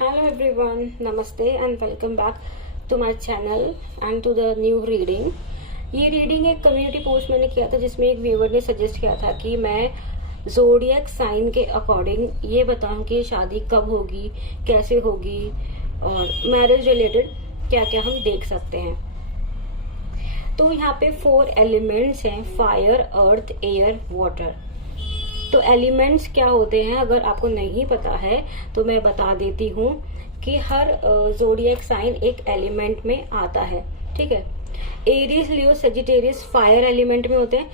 Hello everyone, Namaste and welcome back to my channel and to the new reading. ये reading एक community post मैंने किया था जिसमें एक व्यूअर ने सजेस्ट किया था कि मैं ज़ोडिएक साइन के अकॉर्डिंग ये बताऊं कि शादी कब होगी, कैसे होगी और मैरिज रिलेटेड क्या क्या हम देख सकते हैं। तो यहाँ पे 4 एलिमेंट्स हैं, फायर, अर्थ, एयर, वाटर। तो एलिमेंट्स क्या होते हैं अगर आपको नहीं पता है तो मैं बता देती हूँ कि हर ज़ोडिएक साइन एक एलिमेंट में आता है। ठीक है, एरीज, लियो, सजिटेरियस फायर एलिमेंट में होते हैं,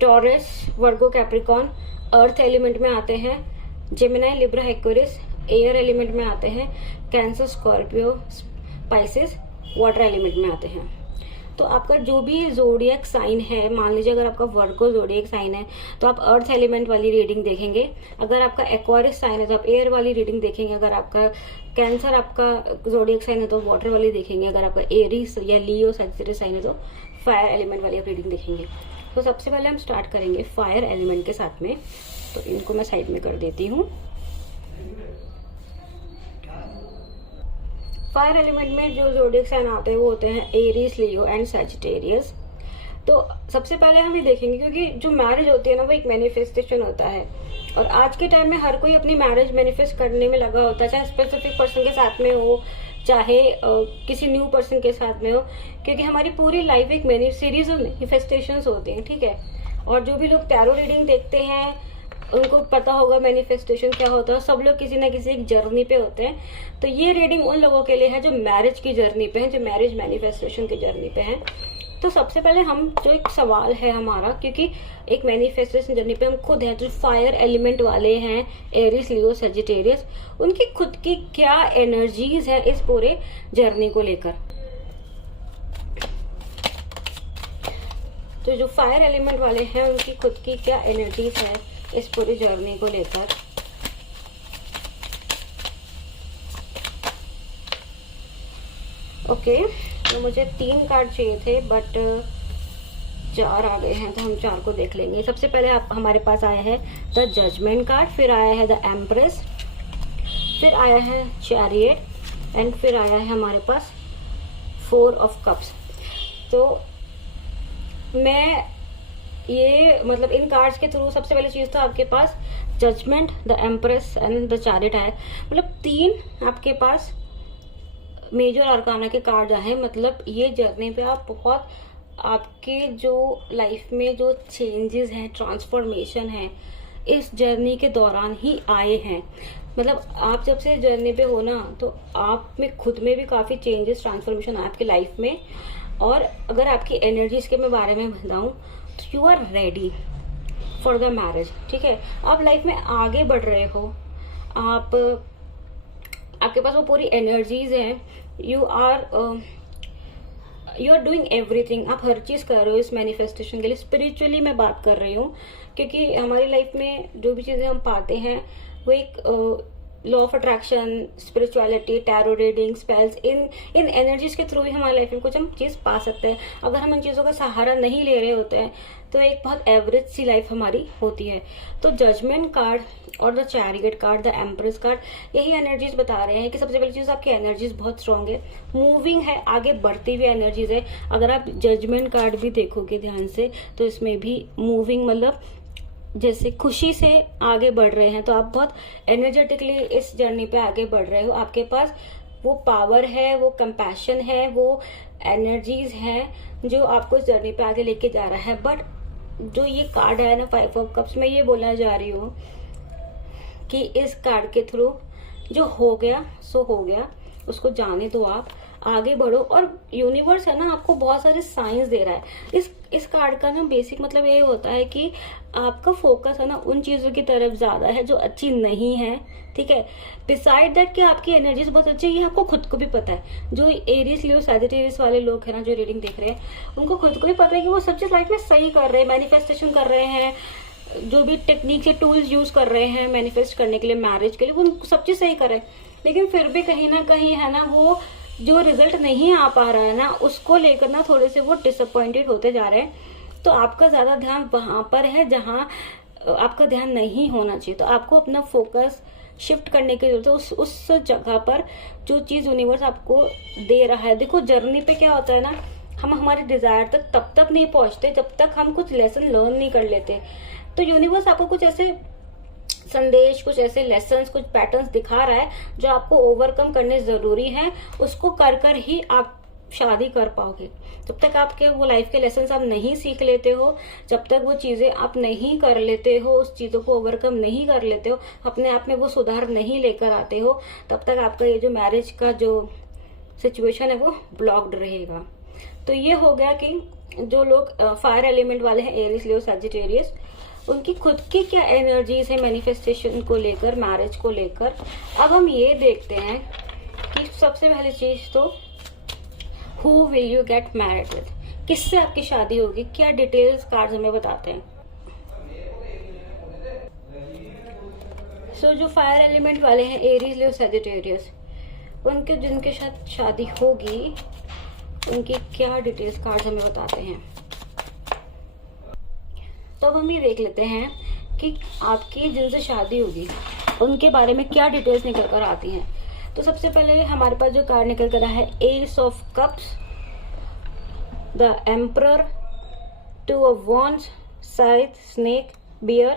टॉरस, वर्गो, कैप्रिकॉन अर्थ एलिमेंट में आते हैं, Gemini, Libra, Aquarius air element में आते हैं, cancer, Scorpio, spices water element में आते हैं। तो आपका जो भी ज़ोडिएक साइन है, मान लीजिए अगर आपका वर्गो ज़ोडिएक साइन है तो आप अर्थ एलिमेंट वाली रीडिंग देखेंगे, अगर आपका एक्वेरियस साइन है तो आप एयर वाली रीडिंग देखेंगे, अगर आपका कैंसर आपका ज़ोडिएक साइन है तो वाटर वाली देखेंगे, अगर आपका एरीज या लियो सजिटेरियस साइन है तो फायर एलिमेंट वाली आप रीडिंग देखेंगे। तो सबसे पहले हम स्टार्ट करेंगे फायर एलिमेंट के साथ में, तो इनको मैं साइड में कर देती हूँ। फायर एलिमेंट में जो ज़ोडिएक साइन आते हैं वो होते हैं एरीज, लियो एंड सजिटेरियस। तो सबसे पहले हम ये देखेंगे क्योंकि जो मैरिज होती है ना वो एक मैनिफेस्टेशन होता है और आज के टाइम में हर कोई अपनी मैरिज मैनिफेस्ट करने में लगा होता है, चाहे स्पेसिफिक पर्सन के साथ में हो, चाहे किसी न्यू पर्सन के साथ में हो, क्योंकि हमारी पूरी लाइफ एक सीरीज ऑफ मैनिफेस्टेशंस होते हैं। ठीक है, और जो भी लोग टैरो रीडिंग देखते हैं उनको पता होगा मैनिफेस्टेशन क्या होता है। सब लोग किसी ना किसी एक जर्नी पे होते हैं। तो ये रीडिंग उन लोगों के लिए है जो मैरिज की जर्नी पे हैं, जो मैरिज मैनिफेस्टेशन की जर्नी पे हैं। तो सबसे पहले हम जो एक सवाल है हमारा, क्योंकि एक मैनिफेस्टेशन जर्नी पे हम खुद हैं, जो फायर एलिमेंट वाले हैं एरीज, लियो, सजिटेरियस, उनकी खुद की क्या एनर्जीज है इस पूरे जर्नी को लेकर। तो जो फायर एलिमेंट वाले हैं उनकी खुद की क्या एनर्जीज है इस पूरी जर्नी को लेकर। ओके, तो मुझे 3 कार्ड चाहिए थे बट 4 आ गए हैं, तो हम 4 को देख लेंगे। सबसे पहले हमारे पास आया है द जजमेंट कार्ड, फिर आया है द एम्प्रेस, फिर आया है चैरियट एंड फिर आया है हमारे पास 4 ऑफ कप्स। तो मैं ये मतलब इन कार्ड्स के थ्रू सबसे पहले चीज तो आपके पास judgement, the empress and the chariot आए, मतलब 3 आपके पास मेजर अरकाना के कार्ड आए। मतलब ये जर्नी पे आप बहुत आपके जो लाइफ में जो चेंजेस हैं, ट्रांसफॉर्मेशन है, इस जर्नी के दौरान ही आए हैं। मतलब आप जब से जर्नी पे हो ना तो आप में खुद में भी काफी चेंजेस, ट्रांसफॉर्मेशन है आपकी लाइफ में। और अगर आपकी एनर्जीज के मैं बारे में बताऊं तो you are ready for the marriage. ठीक है, आप लाइफ में आगे बढ़ रहे हो, आपके पास वो पूरी एनर्जीज हैं, यू आर डूइंग एवरीथिंग, आप हर चीज कर रहे हो इस मैनिफेस्टेशन के लिए। स्पिरिचुअली मैं बात कर रही हूँ, क्योंकि हमारी लाइफ में जो भी चीजें हम पाते हैं वो एक law of attraction, spirituality, tarot reading, spells, in energies के थ्रू ही हमारी लाइफ में कुछ हम चीज पा सकते हैं। अगर हम इन चीजों का सहारा नहीं ले रहे होते हैं तो एक बहुत एवरेज सी लाइफ हमारी होती है। तो जजमेंट कार्ड और the chariot card, the empress card, यही एनर्जीज बता रहे हैं कि सबसे पहली चीज आपकी एनर्जीज बहुत स्ट्रांग है, मूविंग है, आगे बढ़ती हुई एनर्जीज है। अगर आप जजमेंट कार्ड भी देखोगे ध्यान से तो इसमें भी मूविंग, मतलब जैसे खुशी से आगे बढ़ रहे हैं। तो आप बहुत एनर्जेटिकली इस जर्नी पे आगे बढ़ रहे हो, आपके पास वो पावर है, वो कंपैशन है, वो एनर्जीज है जो आपको इस जर्नी पे आगे लेके जा रहा है। बट जो ये कार्ड है ना 5 ऑफ कप्स में, ये बोलना जा रही हूँ कि इस कार्ड के थ्रू जो हो गया सो हो गया, उसको जाने दो, आप आगे बढ़ो। और यूनिवर्स है ना आपको बहुत सारे साइंस दे रहा है। इस कार्ड का ना बेसिक मतलब ये होता है कि आपका फोकस है ना उन चीजों की तरफ ज्यादा है जो अच्छी नहीं है। ठीक है, डिसाइड दैट कि आपकी एनर्जीज बहुत अच्छी है, ये आपको खुद को भी पता है। जो एरीज, लियो, सजिटेरियस वाले लोग हैं ना जो रीडिंग देख रहे हैं, उनको खुद को भी पता है कि वो सब चीज लाइफ में सही कर रहे हैं, मैनिफेस्टेशन कर रहे हैं, जो भी टेक्निक से टूल्स यूज कर रहे हैं मैनिफेस्ट करने के लिए, मैरिज के लिए, वो सब चीज सही कर रहे हैं। लेकिन फिर भी कहीं ना कहीं है ना वो जो रिजल्ट नहीं आ पा रहा है ना, उसको लेकर ना थोड़े से वो डिसअपॉइंटेड होते जा रहे हैं। तो आपका ज्यादा ध्यान वहां पर है जहां आपका ध्यान नहीं होना चाहिए। तो आपको अपना फोकस शिफ्ट करने की जरूरत है उस जगह पर जो चीज यूनिवर्स आपको दे रहा है। देखो जर्नी पे क्या होता है ना, हम हमारे डिजायर तक तब तक नहीं पहुंचते जब तक हम कुछ लेसन लर्न नहीं कर लेते। तो यूनिवर्स आपको कुछ ऐसे संदेश, कुछ ऐसे लेसन्स, कुछ पैटर्न्स दिखा रहा है जो आपको ओवरकम करने जरूरी है। उसको कर कर ही आप शादी कर पाओगे। जब तक आपके वो लाइफ के लेसन्स आप नहीं सीख लेते हो, जब तक वो चीजें आप नहीं कर लेते हो, उस चीजों को ओवरकम नहीं कर लेते हो, अपने आप में वो सुधार नहीं लेकर आते हो, तब तक आपका ये जो मैरिज का जो सिचुएशन है वो ब्लॉक्ड रहेगा। तो ये हो गया कि जो लोग फायर एलिमेंट वाले हैं, एरीज, लियो, सजिटेरियस, उनकी खुद की क्या एनर्जीज है मैनिफेस्टेशन को लेकर, मैरिज को लेकर। अब हम ये देखते हैं कि सबसे पहली चीज तो who will you get married with, किससे आपकी शादी होगी, क्या डिटेल्स कार्ड्स हमें बताते हैं। सो जो फायर एलिमेंट वाले हैं, एरीज, लियो, सजिटेरियस, उनके जिनके साथ शादी होगी उनकी क्या डिटेल्स कार्ड्स हमें बताते हैं। तो अब हम ये देख लेते हैं कि आपकी जिनसे शादी होगी उनके बारे में क्या डिटेल्स निकल कर आती हैं। तो सबसे पहले हमारे पास जो कार्ड निकल कर रहा है, ace of cups, the emperor, two of wands, scythe, snake, bear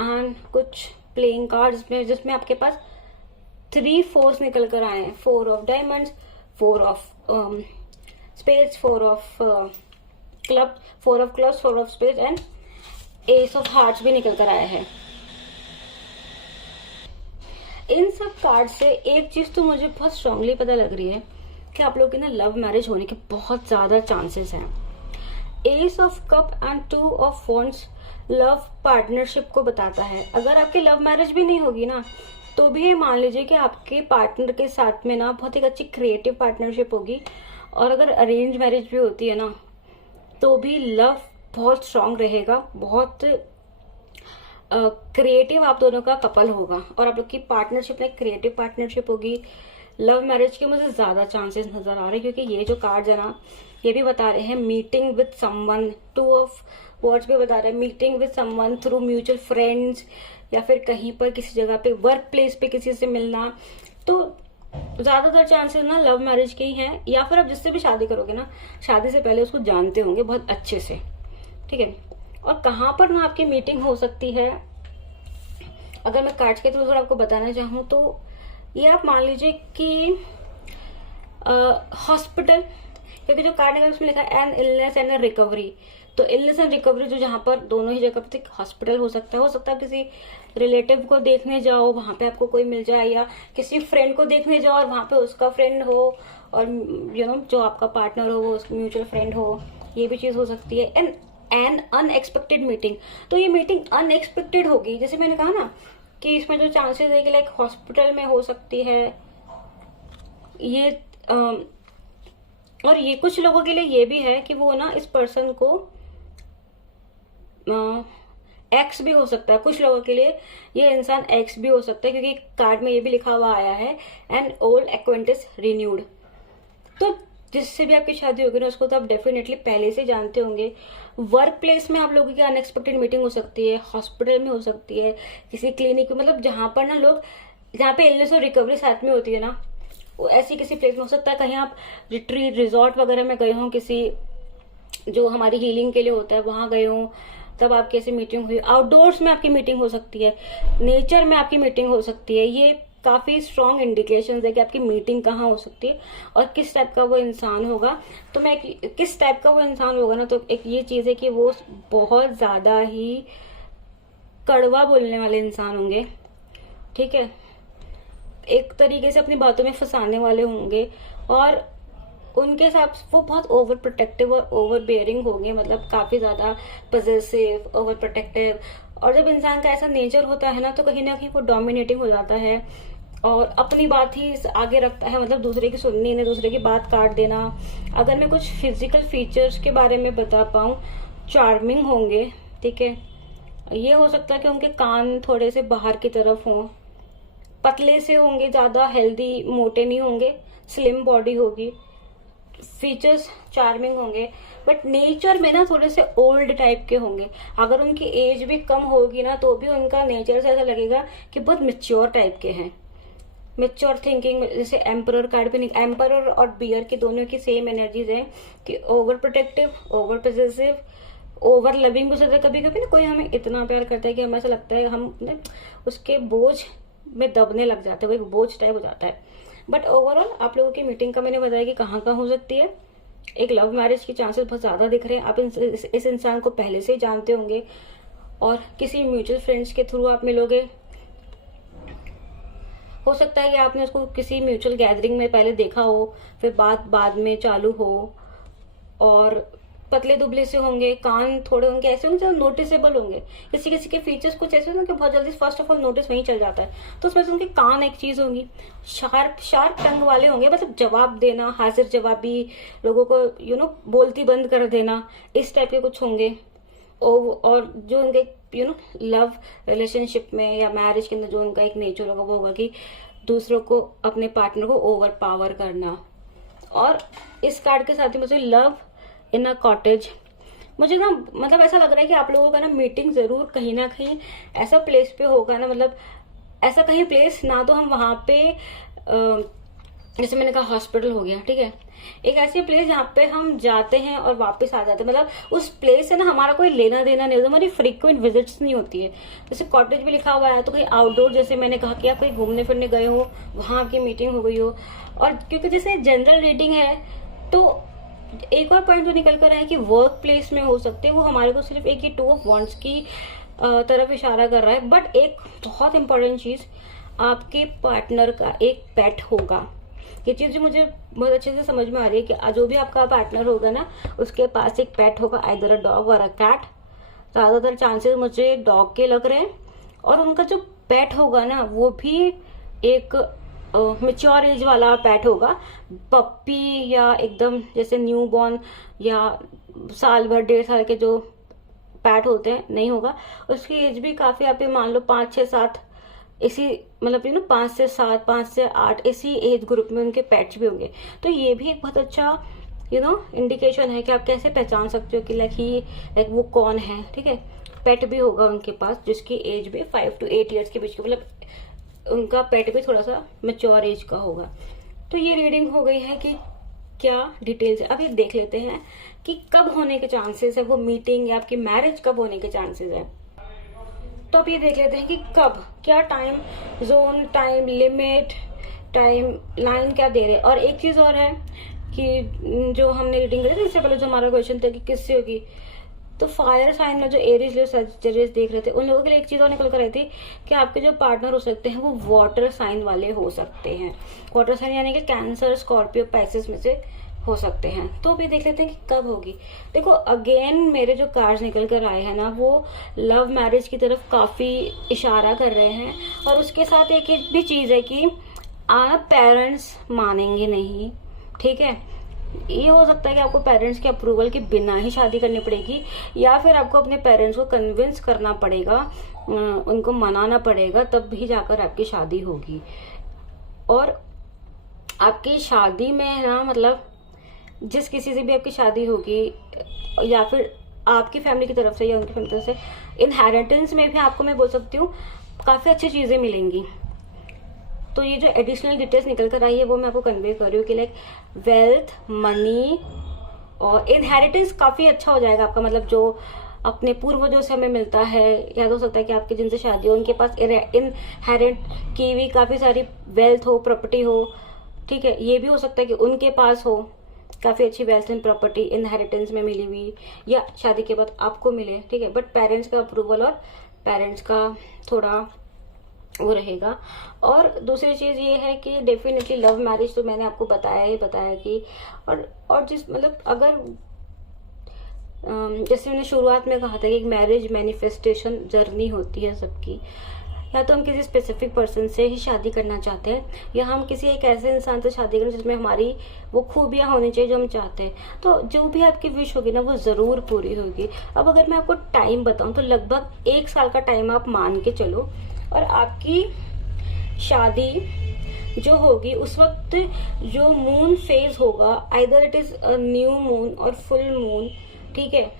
and कुछ प्लेइंग कार्ड्स में जिसमें आपके पास 3 4s निकल कर आए हैं। 4 of diamonds, 4 of spades, 4 of club, 4 of clubs, 4 of spades and S of hearts भी निकल कर आया है। इन सब कार्ड से एक चीज तो मुझे बहुत स्ट्रांगली पता लग रही है कि आप लोग के ना लव मैरिज होने के बहुत ज्यादा चांसेस हैं। S of cup and 2 of wands love partnership को बताता है। अगर आपकी लव मैरिज भी नहीं होगी ना, तो भी मान लीजिए कि आपके पार्टनर के साथ में ना बहुत एक अच्छी क्रिएटिव पार्टनरशिप होगी। और अगर अरेंज मैरिज भी होती है ना, तो भी लव बहुत स्ट्रांग रहेगा, बहुत क्रिएटिव आप दोनों का कपल होगा और आप लोग की पार्टनरशिप में क्रिएटिव पार्टनरशिप होगी। लव मैरिज के मुझे ज्यादा चांसेस नजर आ रहे हैं, क्योंकि ये जो कार्ड है ना, ये भी बता रहे हैं meeting with someone. 2 of words भी बता रहे हैं meeting with someone through mutual friends, या फिर कहीं पर किसी जगह पे, वर्क प्लेस पे किसी से मिलना। तो ज्यादातर चांसेस ना लव मैरिज के ही हैं। या फिर आप जिससे भी शादी करोगे ना, शादी से पहले उसको जानते होंगे बहुत अच्छे से, ठीक है। और कहाँ पर ना आपकी मीटिंग हो सकती है, अगर मैं कार्ड्स के थ्रू थोड़ा आपको बताना चाहूँ तो ये आप मान लीजिए कि हॉस्पिटल, क्योंकि जो कार्ड है उसमें लिखा है एन इलनेस एंड रिकवरी। तो इलनेस एंड रिकवरी जो जहाँ पर दोनों ही जगह पर हॉस्पिटल हो सकता है किसी रिलेटिव को देखने जाओ, वहां पे आपको कोई मिल जाए, या किसी फ्रेंड को देखने जाओ और वहां पे उसका फ्रेंड हो, और जो आपका पार्टनर हो वो उसका म्यूचुअल फ्रेंड हो, ये भी चीज हो सकती है। एन अनएक्सपेक्टेड मीटिंग, तो ये मीटिंग अनएक्सपेक्टेड होगी। जैसे मैंने कहा ना कि इसमें जो चांसेस है कि लाइक हॉस्पिटल में हो सकती है ये, और ये कुछ लोगों के लिए ये भी है कि वो ना इस पर्सन को एक्स भी हो सकता है। कुछ लोगों के लिए ये इंसान एक्स भी हो सकता है, क्योंकि कार्ड में ये भी लिखा हुआ आया है एन ओल्ड एक्वेंटेंस रिन्यूड। तो जिससे भी आपकी शादी होगी ना, उसको तो आप डेफिनेटली पहले से जानते होंगे। वर्क प्लेस में आप लोगों की अनएक्सपेक्टेड मीटिंग हो सकती है, हॉस्पिटल में हो सकती है, किसी क्लिनिक में, मतलब जहां पर ना लोग, जहाँ पे इलनेस और रिकवरी साथ में होती है ना, वो ऐसी किसी प्लेस में हो सकता है। कहीं आप रिट्रीट रिजॉर्ट वगैरह में गए हो, किसी जो हमारी हीलिंग के लिए होता है वहां गए हो, तब आपकी ऐसी मीटिंग हुई। आउटडोर्स में आपकी मीटिंग हो सकती है, नेचर में आपकी मीटिंग हो सकती है। ये काफी स्ट्रॉन्ग इंडिकेशंस है कि आपकी मीटिंग कहाँ हो सकती है और किस टाइप का वो इंसान होगा। तो मैं किस टाइप का वो इंसान होगा ना, तो एक ये चीज है कि वो बहुत ज्यादा ही कड़वा बोलने वाले इंसान होंगे, ठीक है। एक तरीके से अपनी बातों में फंसाने वाले होंगे, और उनके साथ वो बहुत ओवर प्रोटेक्टिव और ओवर बेयरिंग होंगे, मतलब काफी ज्यादा पॉजेसिव, ओवर प्रोटेक्टिव। और जब इंसान का ऐसा नेचर होता है ना, तो कहीं ना कहीं वो डोमिनेटिंग हो जाता है और अपनी बात ही आगे रखता है, मतलब दूसरे की सुननी नहीं, दूसरे की बात काट देना। अगर मैं कुछ फिजिकल फीचर्स के बारे में बता पाऊँ, चार्मिंग होंगे, ठीक है। ये हो सकता है कि उनके कान थोड़े से बाहर की तरफ हों, पतले से होंगे, ज्यादा हेल्दी मोटे नहीं होंगे, स्लिम बॉडी होगी, फीचर्स चार्मिंग होंगे, बट नेचर में ना थोड़े से ओल्ड टाइप के होंगे। अगर उनकी एज भी कम होगी ना तो भी उनका नेचर से ऐसा लगेगा कि बहुत मेच्योर टाइप के हैं, मेच्योर थिंकिंग। जैसे एम्परर कार्ड पे, एम्परर और बियर की दोनों की सेम एनर्जीज है कि over protective, over possessive, over loving हो सकता है। कभी कभी ना कोई हमें इतना प्यार करता है कि हमें ऐसा लगता है हम उसके बोझ में दबने लग जाते हैं, वो एक बोझ टाइप हो जाता है। बट ओवरऑल आप लोगों की मीटिंग का मैंने बताया कि कहाँ कहाँ हो सकती है। एक लव मैरिज की चांसेस बहुत ज्यादा दिख रहे हैं। आप इस इंसान को पहले से ही जानते होंगे और किसी म्यूचुअल फ्रेंड्स के थ्रू आप मिलोगे। हो सकता है कि आपने उसको किसी म्यूचुअल गैदरिंग में पहले देखा हो, फिर बात बाद में चालू हो। और पतले दुबले से होंगे, कान थोड़े उनके ऐसे होंगे जो नोटिसेबल होंगे। किसी किसी के फीचर्स कुछ ऐसे होंगे कि बहुत जल्दी फर्स्ट ऑफ ऑल नोटिस वहीं चल जाता है। तो उसमें से उनके कान एक चीज होंगी, शार्प शार्प टंग वाले होंगे, मतलब जवाब देना, हाजिर जवाबी, लोगों को बोलती बंद कर देना, इस टाइप के कुछ होंगे। और जो उनके लव रिलेशनशिप में या मैरिज के अंदर जो उनका एक नेचर होगा वो होगा कि दूसरों को, अपने पार्टनर को ओवर पावर करना। और इस कार्ड के साथ ही मुझे लव इन अ कॉटेज, मुझे ना मतलब ऐसा लग रहा है कि आप लोगों का ना मीटिंग जरूर कहीं ना कहीं ऐसा प्लेस पे होगा ना, मतलब ऐसा कहीं प्लेस ना तो हम वहां पे जैसे मैंने कहा हॉस्पिटल हो गया, ठीक है, एक ऐसी प्लेस जहाँ पे हम जाते हैं और वापस आ जाते हैं। मतलब उस प्लेस से ना हमारा कोई लेना देना नहीं होता, हमारी फ्रीक्वेंट विजिट्स नहीं होती है। जैसे कॉटेज भी लिखा हुआ है तो कहीं आउटडोर, जैसे मैंने कहा कि आप कहीं घूमने फिरने गए हो, वहां आपकी मीटिंग हो गई हो। और क्योंकि जैसे जनरल रीडिंग है तो एक और पॉइंट जो निकल कर आया है कि वर्क प्लेस में हो सकते हैं, वो हमारे को सिर्फ एक ही 2 ऑफ वांड्स की तरफ इशारा कर रहा है। बट एक बहुत इंपॉर्टेंट चीज, आपके पार्टनर का एक पेट होगा। ये चीज मुझे बहुत अच्छे से समझ में आ रही है कि जो भी आपका पार्टनर होगा ना उसके पास एक पेट होगा, आइदर अ डॉग और अ कैट। ज्यादातर चांसेस मुझे डॉग के लग रहे हैं। और उनका जो पेट होगा ना वो भी एक मेच्योर एज वाला पेट होगा, पप्पी या एकदम जैसे न्यू बॉर्न या साल भर 1.5 साल के जो पेट होते हैं नहीं होगा। उसकी एज भी काफी, आप ये मान लो 5, 6, 7 इसी, मतलब 5 से 7, 5 से 8 इसी एज ग्रुप में उनके पेट्स भी होंगे। तो ये भी एक बहुत अच्छा इंडिकेशन है कि आप कैसे पहचान सकते हो कि लाइक वो कौन है, ठीक है। पेट भी होगा उनके पास जिसकी एज भी 5 to 8 ईयर्स के बीच की, मतलब उनका पेट भी थोड़ा सा मेच्योर एज का होगा। तो ये रीडिंग हो गई है कि क्या डिटेल्स है। अब ये देख लेते हैं कि कब होने के चांसेस है वो मीटिंग या आपकी मैरिज कब होने के चांसेस है। तो अब ये देख लेते हैं कि कब, क्या time zone, time limit, time line क्या दे रहे हैं। और एक चीज और है कि जो हमने रीडिंग करी थी इससे पहले, जो हमारा क्वेश्चन था कि किससे होगी, तो फायर साइन में जो एरीज लियो सजिटेरियस देख रहे थे उन लोगों के लिए एक चीज और निकल कर आई थी कि आपके जो पार्टनर हो सकते हैं वो वाटर साइन वाले हो सकते हैं। वाटर साइन यानी कि कैंसर, स्कॉर्पियो, पैसिस में से हो सकते हैं। तो भी देख लेते हैं कि कब होगी। देखो अगेन मेरे जो कार्ड्स निकल कर आए हैं ना वो लव मैरिज की तरफ काफी इशारा कर रहे हैं। और उसके साथ एक भी चीज है कि आप पेरेंट्स मानेंगे नहीं, ठीक है। ये हो सकता है कि आपको पेरेंट्स के अप्रूवल के बिना ही शादी करनी पड़ेगी, या फिर आपको अपने पेरेंट्स को कन्विंस करना पड़ेगा, उनको मनाना पड़ेगा, तब भी जाकर आपकी शादी होगी। और आपकी शादी में ना, मतलब जिस किसी से भी आपकी शादी होगी या फिर आपकी फैमिली की तरफ से या उनकी फैमिली की तरफ से, इनहेरिटेंस में भी आपको मैं बोल सकती हूँ काफी अच्छी चीजें मिलेंगी। तो ये जो एडिशनल डिटेल्स निकल कर आई है वो मैं आपको कन्वे कर रही हूँ कि लाइक वेल्थ, मनी और इनहेरिटेंस काफी अच्छा हो जाएगा आपका। मतलब जो अपने पूर्वजों से हमें मिलता है, या तो हो सकता है कि आपके जिनसे शादी हो उनके पास इनहेरिट की हुई काफी सारी वेल्थ हो, प्रॉपर्टी हो, ठीक है। ये भी हो सकता है कि उनके पास हो काफी अच्छी वेल्थ एंड प्रॉपर्टी इनहेरिटेंस में मिली हुई, या शादी के बाद आपको मिले, ठीक है। बट पेरेंट्स का अप्रूवल और पेरेंट्स का थोड़ा वो रहेगा। और दूसरी चीज ये है कि डेफिनेटली लव मैरिज तो मैंने आपको बताया कि और जिस मतलब अगर जैसे मैंने शुरुआत में कहा था कि एक मैरिज मैनिफेस्टेशन जर्नी होती है सबकी। या तो हम किसी स्पेसिफिक पर्सन से ही शादी करना चाहते हैं, या हम किसी एक ऐसे इंसान से शादी करें जिसमें हमारी वो खूबियां होनी चाहिए जो हम चाहते हैं। तो जो भी आपकी विश होगी ना वो जरूर पूरी होगी। अब अगर मैं आपको टाइम बताऊं तो लगभग 1 साल का टाइम आप मान के चलो, और आपकी शादी जो होगी उस वक्त, जो मून फेज होगा, either it is a new moon और फुल मून, ठीक है,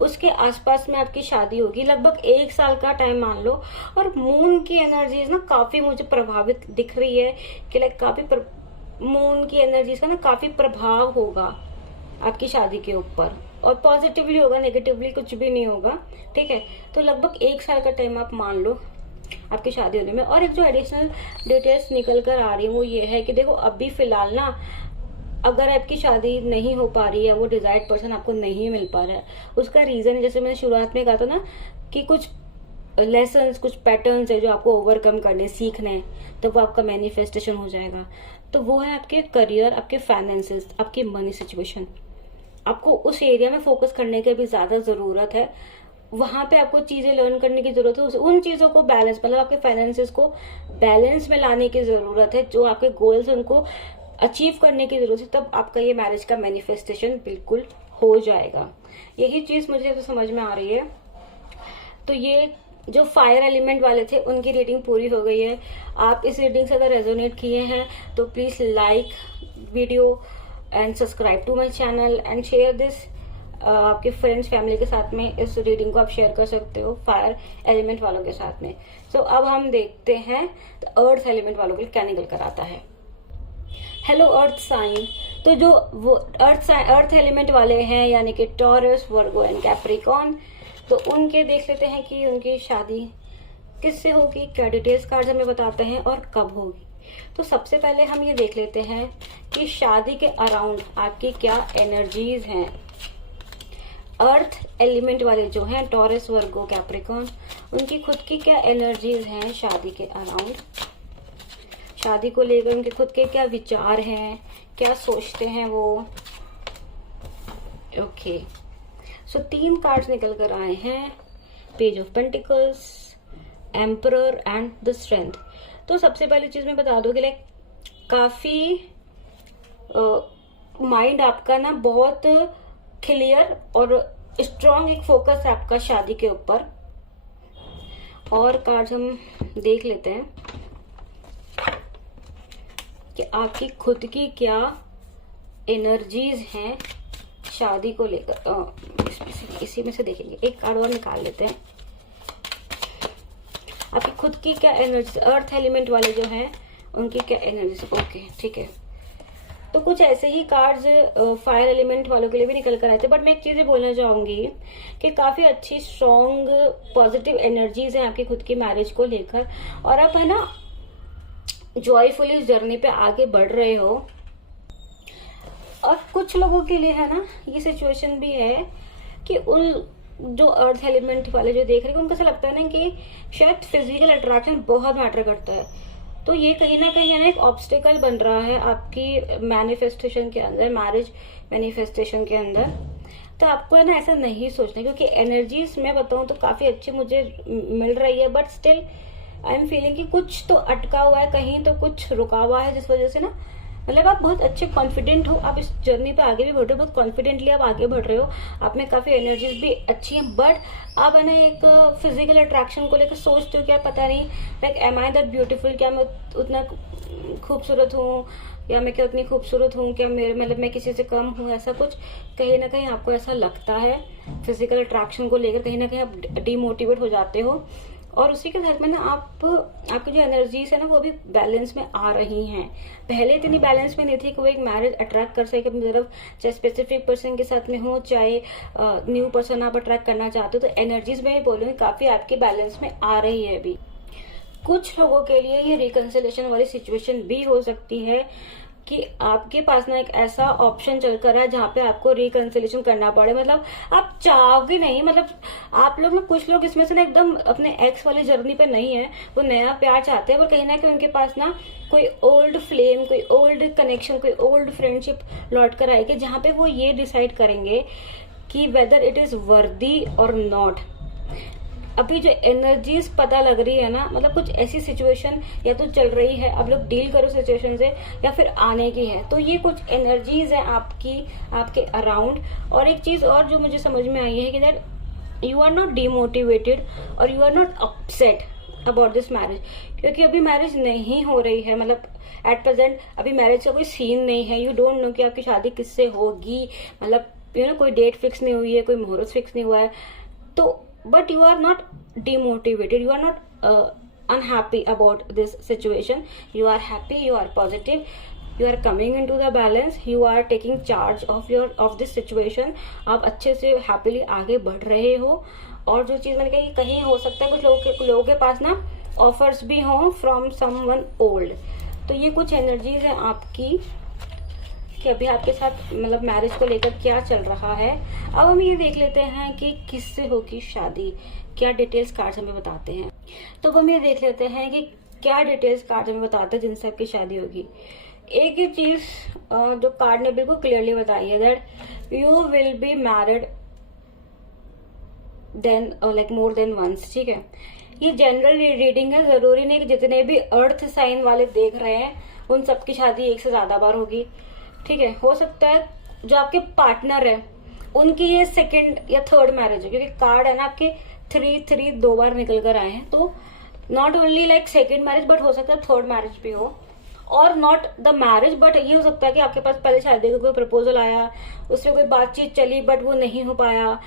उसके आसपास में आपकी शादी होगी। लगभग 1 साल का टाइम मान लो। और मून की एनर्जीज ना काफी मुझे प्रभावित दिख रही है कि लाइक काफी मून की एनर्जीज का ना काफी प्रभाव होगा आपकी शादी के ऊपर, और पॉजिटिवली होगा, नेगेटिवली कुछ भी नहीं होगा, ठीक है। तो लगभग 1 साल का टाइम आप मान लो आपकी शादी होने में। और एक जो एडिशनल डिटेल्स निकल कर आ रही है वो ये है कि देखो अभी फिलहाल ना अगर आपकी शादी नहीं हो पा रही है, वो डिजायर्ड पर्सन आपको नहीं मिल पा रहा है, उसका रीजन है, जैसे मैंने शुरुआत में कहा था ना, कि कुछ लेसन्स, कुछ पैटर्न्स है जो आपको ओवरकम करने, सीखने हैं, तो वो आपका मैनिफेस्टेशन हो जाएगा। तो वो है आपके करियर, आपके फाइनेंसेस, आपकी मनी सिचुएशन। आपको उस एरिया में फोकस करने की भी ज्यादा जरूरत है, वहां पे आपको चीजें लर्न करने की जरूरत है, उन चीजों को बैलेंस, मतलब आपके फाइनेंसेस को बैलेंस में लाने की जरूरत है, जो आपके गोल्स हैं उनको अचीव करने की जरूरत है, तब आपका ये मैरिज का मैनिफेस्टेशन बिल्कुल हो जाएगा। यही चीज मुझे तो समझ में आ रही है। तो ये जो फायर एलिमेंट वाले थे उनकी रीडिंग पूरी हो गई है। आप इस रीडिंग से अगर रेजोनेट किए हैं तो please like video and subscribe to my channel and share this आपके फ्रेंड्स, फैमिली के साथ में इस रीडिंग को आप शेयर कर सकते हो फायर एलिमेंट वालों के साथ में। सो अब हम देखते हैं तो अर्थ एलिमेंट वालों के लिए क्या निकल कर आता है। Hello earth sign. तो जो वो अर्थ एलिमेंट वाले हैं, यानी कि टॉरस, वर्गो एंड कैप्रिकॉर्न, तो उनके देख लेते हैं कि उनकी शादी किससे होगी, क्या डिटेल्स कार्ड हमें बताते हैं और कब होगी। तो सबसे पहले हम ये देख लेते हैं कि शादी के अराउंड आपकी क्या एनर्जीज हैं। अर्थ एलिमेंट वाले जो हैं टॉरस, वर्गो, कैप्रिकॉर्न, उनकी खुद की क्या एनर्जीज हैं शादी के अराउंड, शादी को लेकर उनके खुद के क्या विचार हैं, क्या सोचते हैं वो। ओके, सो 3 कार्ड्स निकल कर आए हैं, page of pentacles, emperor and the strength. तो सबसे पहली चीज मैं बता दूं कि लाइक काफी माइंड आपका ना बहुत क्लियर और स्ट्रॉन्ग एक फोकस है आपका शादी के ऊपर। और कार्ड्स हम देख लेते हैं कि आपकी खुद की क्या एनर्जीज हैं शादी को लेकर। इसी में से देखेंगे, एक कार्ड और निकाल लेते हैं। आपकी खुद की क्या एनर्जी, अर्थ एलिमेंट वाले जो हैं उनकी क्या एनर्जी। ओके, ठीक है। तो कुछ ऐसे ही कार्ड्स फायर एलिमेंट वालों के लिए भी निकल कर आए थे, बट मैं एक चीज बोलना चाहूंगी कि काफी अच्छी स्ट्रॉन्ग पॉजिटिव एनर्जीज हैं आपकी खुद की मैरिज को लेकर, और आप है ना जॉयफुली इस जर्नी पे आगे बढ़ रहे हो। और कुछ लोगों के लिए है ना ये सिचुएशन भी है कि उन जो अर्थ एलिमेंट वाले जो देख रहे हैं उनको ऐसा लगता है ना कि शायद फिजिकल अट्रैक्शन बहुत मैटर करता है। तो ये कहीं ना कहीं है ना एक ऑब्स्टिकल बन रहा है आपकी मैनिफेस्टेशन के अंदर, मैरिज मैनिफेस्टेशन के अंदर। तो आपको है ना ऐसा नहीं सोचना, क्योंकि एनर्जीज मैं बताऊं तो काफी अच्छी मुझे मिल रही है, but still I am feeling कि कुछ तो अटका हुआ है, कहीं तो कुछ रुका हुआ है, जिस वजह से ना मतलब आप बहुत अच्छे कॉन्फिडेंट हो, आप इस जर्नी पे आगे भी बढ़ रहे हो, बहुत कॉन्फिडेंटली आप आगे बढ़ रहे हो, आप में काफी एनर्जीज भी अच्छी हैं, बट आप है ना एक फिजिकल अट्रैक्शन को लेकर सोचते हो क्या पता नहीं, like am I that beautiful, क्या मैं उतना खूबसूरत हूँ, या मैं क्या उतनी खूबसूरत हूँ, क्या मेरे मतलब मैं किसी से कम हूँ, ऐसा कुछ कहीं ना कहीं आपको ऐसा लगता है। फिजिकल अट्रैक्शन को लेकर कहीं ना कहीं आप डिमोटिवेट हो जाते हो, और उसी के साथ में ना आपकी जो एनर्जीज है ना वो भी बैलेंस में आ रही हैं। पहले इतनी बैलेंस में नहीं थी कि वो एक मैरिज अट्रैक्ट कर सके अपनी तरफ, चाहे स्पेसिफिक पर्सन के साथ में हो, चाहे न्यू पर्सन आप अट्रैक्ट करना चाहते हो। तो एनर्जीज में बोलूंगी काफी आपकी बैलेंस में आ रही है अभी। कुछ लोगों के लिए ये रिकंसिलेशन वाली सिचुएशन भी हो सकती है कि आपके पास ना एक ऐसा ऑप्शन चल कर है जहाँ पे आपको रिकंसिलेशन करना पड़े, मतलब आप चाहोगे नहीं, मतलब आप लोग ना कुछ लोग इसमें से ना एकदम अपने एक्स वाली जर्नी पे नहीं है, वो नया प्यार चाहते हैं, पर कहीं ना कहीं उनके पास ना कोई ओल्ड फ्लेम, कोई ओल्ड कनेक्शन, कोई ओल्ड फ्रेंडशिप लौट कर आएगी, जहाँ पे वो ये डिसाइड करेंगे कि वेदर इट इज वर्दी और नॉट। अभी जो एनर्जीज पता लग रही है ना, मतलब कुछ ऐसी सिचुएशन या तो चल रही है, अब लोग डील करो सिचुएशन से, या फिर आने की है। तो ये कुछ एनर्जीज है आपके अराउंड। और एक चीज और जो मुझे समझ में आई है कि that you are not demotivated और you are not upset. About this marriage, क्योंकि अभी मैरिज नहीं हो रही है, मतलब एट प्रेजेंट अभी मैरिज का कोई सीन नहीं है। यू डोंट नो कि आपकी शादी किससे होगी, मतलब कोई डेट फिक्स नहीं हुई है, कोई मुहूर्त फिक्स नहीं हुआ है। तो but you are not demotivated, you are not unhappy about this situation. You are happy, you are positive, you are coming into the balance, you are taking charge of this situation. आप अच्छे से happily आगे बढ़ रहे हो। और जो चीज मैंने कही कि कहीं हो सकता है कुछ लोगों के पास ना ऑफर्स भी हों फ्रॉम समवन ओल्ड। तो ये कुछ एनर्जीज है आपकी कि अभी आपके साथ मतलब मैरिज को लेकर क्या चल रहा है। अब हम ये देख लेते हैं कि किससे होगी शादी, क्या डिटेल्स कार्ड्स हमें बताते हैं। तो हम ये देख लेते हैं कि क्या डिटेल्स कार्ड हमें बताते हैं जिनसे आपकी शादी होगी। एक ही चीज जो कार्ड ने बिल्कुल क्लियरली बताई है, that you will be married then like more than once. ठीक है, ये जनरल रीडिंग है, जरूरी नहीं कि जितने भी अर्थ साइन वाले देख रहे हैं उन सबकी शादी एक से ज्यादा बार होगी। ठीक है, हो सकता है जो आपके पार्टनर है उनकी ये सेकंड या थर्ड मैरिज है, क्योंकि कार्ड है ना आपके 3 2 बार निकल कर आए हैं। तो not only like second marriage, but हो सकता है थर्ड मैरिज भी हो, और नॉट द मैरिज, बट ये हो सकता है कि आपके पास पहले शादी का कोई प्रपोजल आया, उससे कोई बातचीत चली बट वो नहीं हो पाया।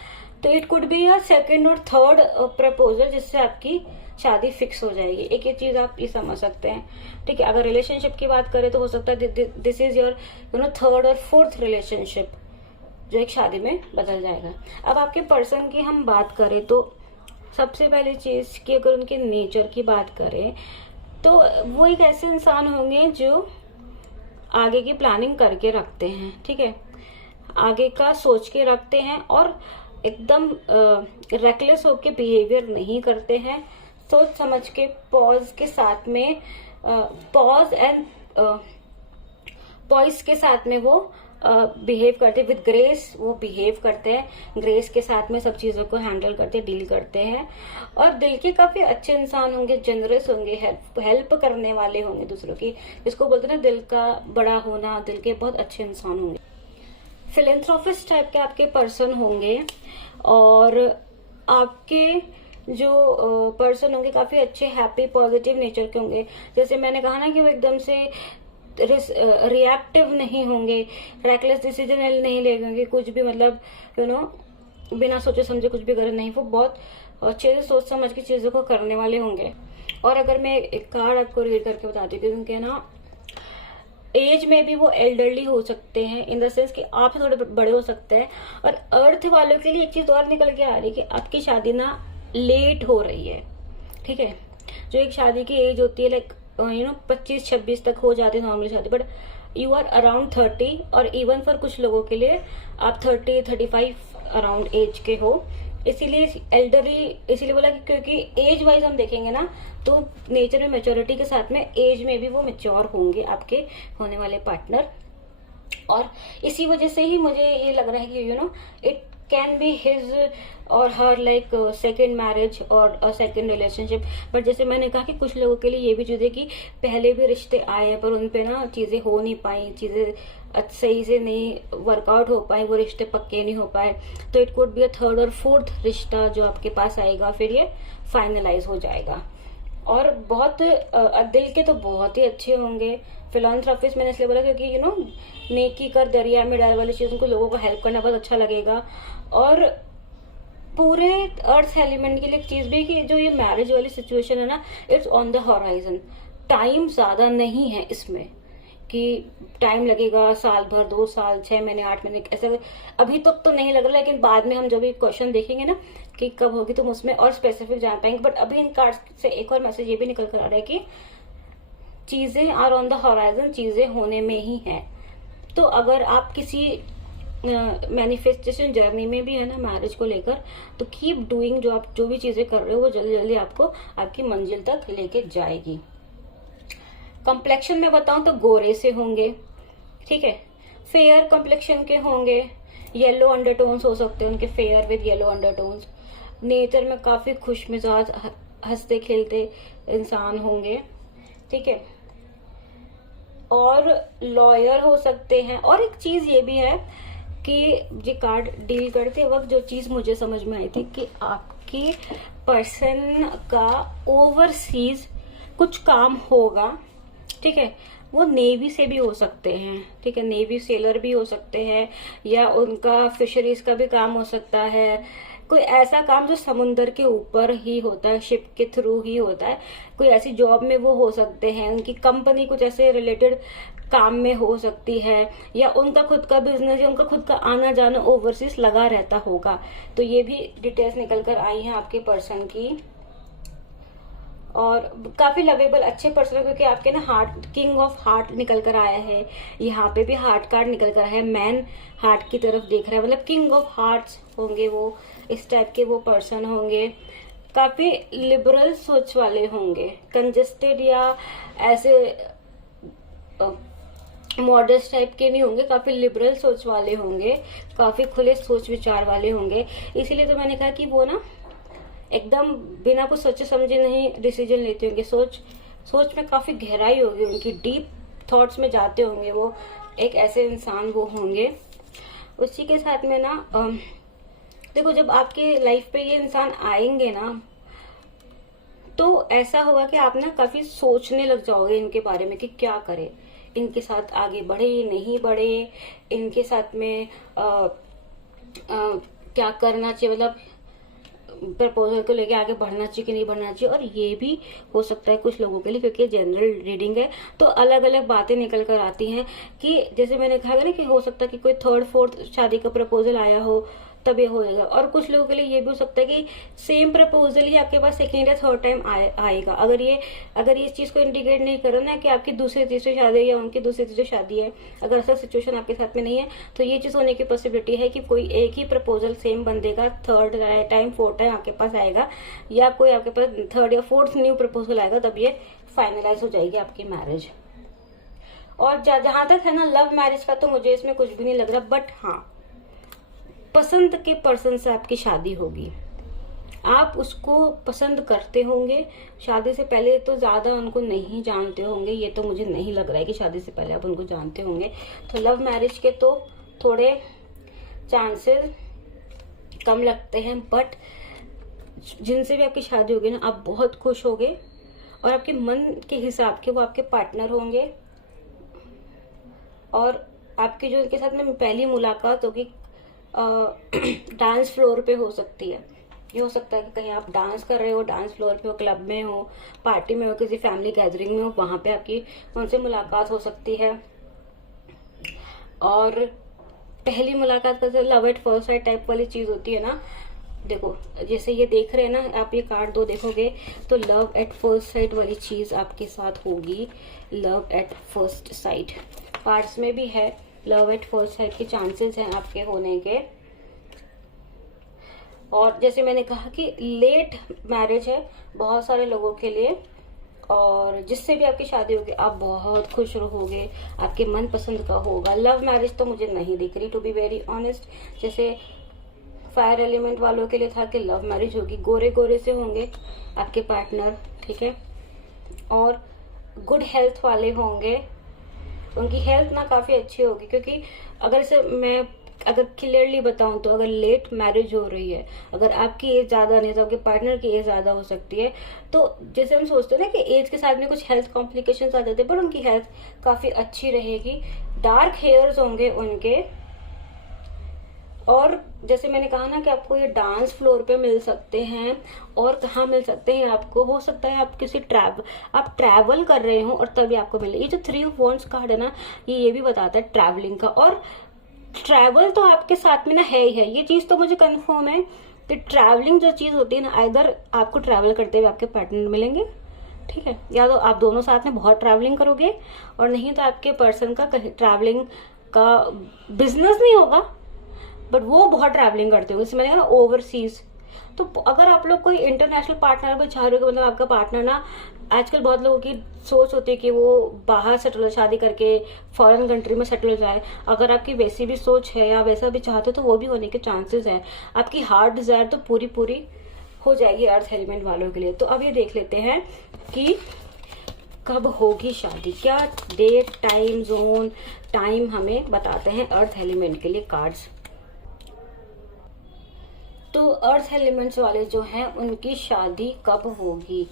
तो it could be a second और थर्ड प्रपोजल जिससे आपकी शादी फिक्स हो जाएगी। एक ये चीज आप ये समझ सकते हैं। ठीक है, अगर रिलेशनशिप की बात करें तो हो सकता है दिस इज योर थर्ड और फोर्थ रिलेशनशिप जो एक शादी में बदल जाएगा। अब आपके पर्सन की हम बात करें तो सबसे पहली चीज कि अगर उनके नेचर की बात करें तो वो एक ऐसे इंसान होंगे जो आगे की प्लानिंग करके रखते हैं। ठीक है, आगे का सोच के रखते हैं और एकदम रेकलेस होके बिहेवियर नहीं करते हैं। सोच समझ के पॉज के साथ में पॉज एंड पॉइस के साथ में वो बिहेव करते हैं, विद ग्रेस वो बिहेव करते हैं, ग्रेस के साथ में सब चीजों को हैंडल करते डील करते हैं। और दिल के काफी अच्छे इंसान होंगे, जनरस होंगे, हेल्प करने वाले होंगे दूसरों की, जिसको बोलते हैं ना दिल का बड़ा होना, दिल के बहुत अच्छे इंसान होंगे। फिलेंथ्रोपिस्ट टाइप के आपके पर्सन होंगे, और आपके जो पर्सन होंगे काफी अच्छे हैप्पी पॉजिटिव नेचर के होंगे। जैसे मैंने कहा ना कि वो एकदम से रिएक्टिव नहीं होंगे, रेकलेस डिसीजन नहीं लेंगे, कुछ भी मतलब बिना सोचे समझे कुछ भी गलत नहीं, वो बहुत अच्छे से सोच समझ के चीजों को करने वाले होंगे। और अगर मैं एक कार्ड आपको रीड करके बताती हूँ, उनके ना एज में भी वो एल्डरली हो सकते हैं, इन द सेंस कि आप थोड़े बड़े हो सकते हैं। और अर्थ वालों के लिए एक चीज और निकल के आ रही है कि आपकी शादी ना लेट हो रही है। ठीक है, जो एक शादी की एज होती है लाइक 25-26 तक हो जाती है नॉर्मली शादी, बट यू आर अराउंड 30, और इवन फॉर कुछ लोगों के लिए आप 30-35 अराउंड एज के हो। इसीलिए एल्डरली इसीलिए बोला कि क्योंकि एज वाइज हम देखेंगे ना तो नेचर में मेच्योरिटी के साथ में एज में भी वो मेच्योर होंगे आपके होने वाले पार्टनर। और इसी वजह से ही मुझे ये लग रहा है कि इट कैन बी हिज और हर लाइक सेकेंड मैरिज और सेकेंड रिलेशनशिप। बट जैसे मैंने कहा कि कुछ लोगों के लिए ये भी चीज है कि पहले भी रिश्ते आए पर उन पे ना चीजें हो नहीं पाई, चीजें सही से नहीं वर्कआउट हो पाए, वो रिश्ते पक्के नहीं हो पाए। तो it could be a third और फोर्थ रिश्ता जो आपके पास आएगा, फिर ये फाइनलाइज हो जाएगा। और बहुत दिल के तो बहुत ही अच्छे होंगे। फिलॉन्थ्रॉपिस्ट मैंने इसलिए बोला क्योंकि नेकी कर दरिया में डाल वाली चीजों को लोगों को हेल्प करना बहुत अच्छा लगेगा। और पूरे अर्थ एलिमेंट के लिए एक चीज भी कि जो ये मैरिज वाली सिचुएशन है ना, it's on the horizon. Time ज्यादा नहीं है इसमें कि टाइम लगेगा साल भर, 2 साल, 6 महीने, 8 महीने, ऐसा अभी तक तो नहीं लग रहा। लेकिन बाद में हम जब भी क्वेश्चन देखेंगे ना कि कब होगी तो हम उसमें और स्पेसिफिक जान पाएंगे। बट अभी इन कार्ड्स से एक और मैसेज ये भी निकल कर आ रहा है कि चीजें आर ऑन द हॉराइजन, चीजें होने में ही है। तो अगर आप किसी मैनिफेस्टेशन जर्नी में भी है ना मैरिज को लेकर, तो कीप डूइंग, जो आप जो भी चीजें कर रहे हो वो जल्दी जल्दी आपको आपकी मंजिल तक लेके जाएगी। कम्प्लेक्शन में बताऊं तो गोरे से होंगे। ठीक है, फेयर कम्प्लेक्शन के होंगे, येलो अंडरटोन्स हो सकते हैं उनके, fair with yellow undertones. Nature में काफी खुश मिजाज, हंसते खेलते इंसान होंगे। ठीक है, और लॉयर हो सकते हैं। और एक चीज ये भी है कि ये कार्ड डील करते वक्त जो चीज मुझे समझ में आई थी कि आपके पर्सन का ओवरसीज कुछ काम होगा, ठीक है। वो नेवी से भी हो सकते हैं, ठीक है, नेवी सेलर भी हो सकते हैं, या उनका फिशरीज का भी काम हो सकता है, कोई ऐसा काम जो समुंदर के ऊपर ही होता है, शिप के थ्रू ही होता है, कोई ऐसी जॉब में वो हो सकते हैं, उनकी कंपनी कुछ ऐसे रिलेटेड काम में हो सकती है, या उनका खुद का बिजनेस या उनका खुद का आना जाना ओवरसीज लगा रहता होगा। तो ये भी डिटेल्स निकल कर आई हैं आपके पर्सन की, और काफी लवेबल अच्छे पर्सन है, क्योंकि आपके ना हार्ट, किंग ऑफ हार्ट निकल कर आया है, यहाँ पे भी हार्ट कार्ड निकल कर आया है, मैन हार्ट की तरफ देख रहा है, मतलब किंग ऑफ हार्ट्स होंगे वो, इस टाइप के वो पर्सन होंगे। काफी लिबरल सोच वाले होंगे, कंजेस्टेड या ऐसे मॉडर्न टाइप के नहीं होंगे, काफी लिबरल सोच वाले होंगे, काफी खुले सोच विचार वाले होंगे। इसीलिए तो मैंने कहा कि वो ना एकदम बिना कुछ सोचे समझे नहीं डिसीजन लेते होंगे, सोच में काफी गहराई होगी उनकी, डीप थॉट्स में जाते होंगे वो, एक ऐसे इंसान वो होंगे। उसी के साथ में ना देखो, जब आपके लाइफ पे ये इंसान आएंगे ना, तो ऐसा होगा कि आप ना काफी सोचने लग जाओगे इनके बारे में कि क्या करें, इनके साथ आगे बढ़े नहीं बढ़े, इनके साथ में क्या करना चाहिए, मतलब प्रपोजल को लेके आगे बढ़ना चाहिए कि नहीं बढ़ना चाहिए। और ये भी हो सकता है कुछ लोगों के लिए, क्योंकि जनरल रीडिंग है तो अलग अलग बातें निकल कर आती हैं, कि जैसे मैंने कहा ना कि हो सकता है कि कोई थर्ड फोर्थ शादी का प्रपोजल आया हो तब ये होएगा, और कुछ लोगों के लिए ये भी हो सकता है कि सेम प्रपोजल ही आपके पास सेकेंड या थर्ड टाइम आएगा। अगर ये इस चीज को इंडिकेट नहीं करो ना कि आपकी दूसरी तीसरी शादी है या उनकी दूसरी तीसरी शादी है, अगर ऐसा सिचुएशन आपके साथ में नहीं है, तो ये चीज होने की पॉसिबिलिटी है कि कोई एक ही प्रपोजल सेम बंदे का थर्ड टाइम फोर्थ टाइम आपके पास आएगा, या कोई आपके पास थर्ड या फोर्थ न्यू प्रपोजल आएगा, तब ये फाइनलाइज हो जाएगी आपकी मैरिज। और जहां तक है ना लव मैरिज का, तो मुझे इसमें कुछ भी नहीं लग रहा, बट हाँ, पसंद के पर्सन से आपकी शादी होगी, आप उसको पसंद करते होंगे, शादी से पहले तो ज्यादा उनको नहीं जानते होंगे, ये तो मुझे नहीं लग रहा है कि शादी से पहले आप उनको जानते होंगे। तो लव मैरिज के तो थोड़े चांसेस कम लगते हैं, बट जिनसे भी आपकी शादी होगी ना, आप बहुत खुश होगे, और आपके मन के हिसाब के वो आपके पार्टनर होंगे, और आपकी जो उनके साथ में पहली मुलाकात होगी डांस फ्लोर पे हो सकती है। ये हो सकता है कि कहीं आप डांस कर रहे हो, डांस फ्लोर पे हो, क्लब में हो, पार्टी में हो, किसी फैमिली गैदरिंग में हो, वहां पे आपकी उनसे मुलाकात हो सकती है। और पहली मुलाकात का love at first sight type वाली चीज होती है ना, देखो जैसे ये देख रहे हैं ना आप, ये कार्ड दो देखोगे तो लव एट फर्स्ट साइट वाली चीज आपके साथ होगी। Love at first sight cards में भी है, लव एट फर्स्ट साइट के चांसेस हैं आपके होने के। और जैसे मैंने कहा कि लेट मैरिज है बहुत सारे लोगों के लिए, और जिससे भी आपकी शादी होगी आप बहुत खुश रहोगे, आपके मन पसंद का होगा। लव मैरिज तो मुझे नहीं दिख रही, टू बी वेरी ऑनेस्ट। जैसे फायर एलिमेंट वालों के लिए था कि लव मैरिज होगी, गोरे गोरे से होंगे आपके पार्टनर, ठीक है, और गुड हेल्थ वाले होंगे, उनकी हेल्थ ना काफी अच्छी होगी। क्योंकि अगर क्लियरली बताऊं तो अगर लेट मैरिज हो रही है, अगर आपकी एज ज्यादा नहीं है तो आपके पार्टनर की एज ज्यादा हो सकती है। तो जैसे हम सोचते हैं ना कि एज के साथ में कुछ हेल्थ कॉम्प्लिकेशंस आ जाते हैं, पर उनकी हेल्थ काफी अच्छी रहेगी। डार्क हेयर्स होंगे उनके, और जैसे मैंने कहा ना कि आपको ये डांस फ्लोर पे मिल सकते हैं, और कहाँ मिल सकते हैं आपको, हो सकता है आप आप ट्रैवल कर रहे हो और तभी आपको मिले। ये जो 3 ऑफ वॉन्ड्स कार्ड है ना, ये भी बताता है ट्रैवलिंग का, और ट्रैवल तो आपके साथ में ना है ही है, ये चीज तो मुझे कंफर्म है कि ट्रैवलिंग जो चीज होती है ना, इधर आपको ट्रैवल करते हुए आपके पार्टनर मिलेंगे, ठीक है, या तो आप दोनों साथ में बहुत ट्रैवलिंग करोगे, और नहीं तो आपके पर्सन का कहीं ट्रैवलिंग का बिजनेस नहीं होगा, बट वो बहुत ट्रैवलिंग करते होंगे, इसमें मैंने कहा ना ओवरसीज। तो अगर आप लोग कोई इंटरनेशनल पार्टनर को चाह रहे हो, मतलब आपका पार्टनर ना, आजकल बहुत लोगों की सोच होती है कि वो बाहर सेटल, शादी करके फॉरेन कंट्री में सेटल हो जाए। अगर आपकी वैसी भी सोच है या वैसा भी चाहते हो तो वो भी होने के चांसेस है। आपकी हार्ट डिजायर तो पूरी हो जाएगी अर्थ एलिमेंट वालों के लिए। तो अब ये देख लेते हैं कि कब होगी शादी, क्या डेट, टाइम, जोन, टाइम हमें बताते हैं अर्थ एलिमेंट के लिए कार्ड्स। तो अर्थ एलिमेंट्स वाले जो हैं उनकी शादी कब होगी।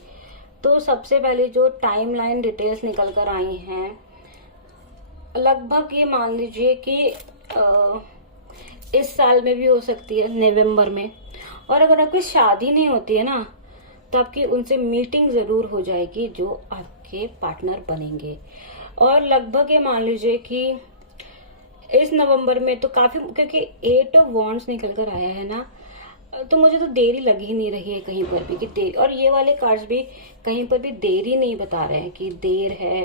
तो सबसे पहले जो टाइमलाइन डिटेल्स निकल कर आई हैं, लगभग ये मान लीजिए कि इस साल में भी हो सकती है, नवंबर में। और अगर आपकी शादी नहीं होती है ना, तो आपकी उनसे मीटिंग जरूर हो जाएगी जो आपके पार्टनर बनेंगे। और लगभग ये मान लीजिए कि इस नवंबर में तो काफी, क्योंकि 8 ऑफ वॉन्ड्स निकल कर आया है ना, तो मुझे तो देरी लग ही नहीं रही है कहीं पर भी कि देर। और ये वाले कार्ड्स भी कहीं पर भी देरी नहीं बता रहे हैं कि देर है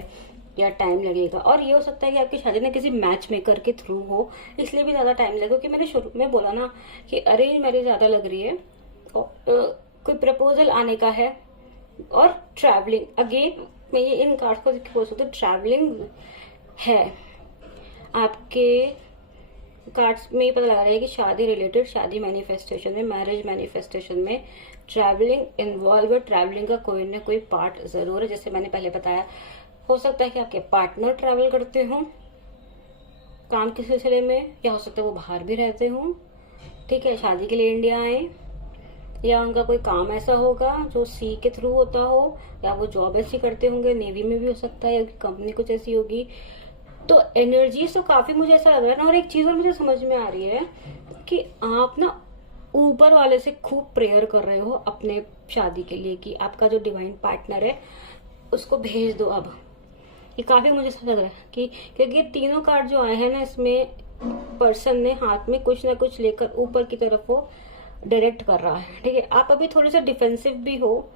या टाइम लगेगा। और ये हो सकता है कि आपकी शादी ना किसी मैच मेकर के थ्रू हो, इसलिए भी ज्यादा टाइम लगेगा। क्योंकि मैंने शुरू में बोला ना कि अरेंज मैरिज ज्यादा लग रही है, कोई प्रपोजल आने का है। और ट्रैवलिंग, अगेन मैं ये इन कार्ड्स को बोल सकती हूँ, ट्रैवलिंग है आपके कार्ड्स में। पता लग रहा है कि शादी रिलेटेड, शादी मैनिफेस्टेशन में, मैरिज मैनिफेस्टेशन में ट्रैवलिंग इन्वॉल्व है। ट्रैवलिंग का कोई ना कोई पार्ट जरूर है। जैसे मैंने पहले बताया, हो सकता है कि आपके पार्टनर ट्रैवल करते हों काम के सिलसिले में, या हो सकता है वो बाहर भी रहते हों, ठीक है, शादी के लिए इंडिया आए, या उनका कोई काम ऐसा होगा जो सी के थ्रू होता हो, या वो जॉब ऐसी करते होंगे, नेवी में भी हो सकता है, या कंपनी कुछ ऐसी होगी। तो एनर्जी तो काफी मुझे ऐसा लग रहा है ना। और एक चीज और मुझे समझ में आ रही है कि आप ना ऊपर वाले से खूब प्रेयर कर रहे हो अपने शादी के लिए कि आपका जो डिवाइन पार्टनर है उसको भेज दो। अब ये काफी मुझे ऐसा लग रहा है कि, क्योंकि ये तीनों कार्ड जो आए हैं ना, इसमें पर्सन ने हाथ में कुछ ना कुछ लेकर ऊपर की तरफ वो डायरेक्ट कर रहा है, ठीक है। आप अभी थोड़े से डिफेंसिव भी हो,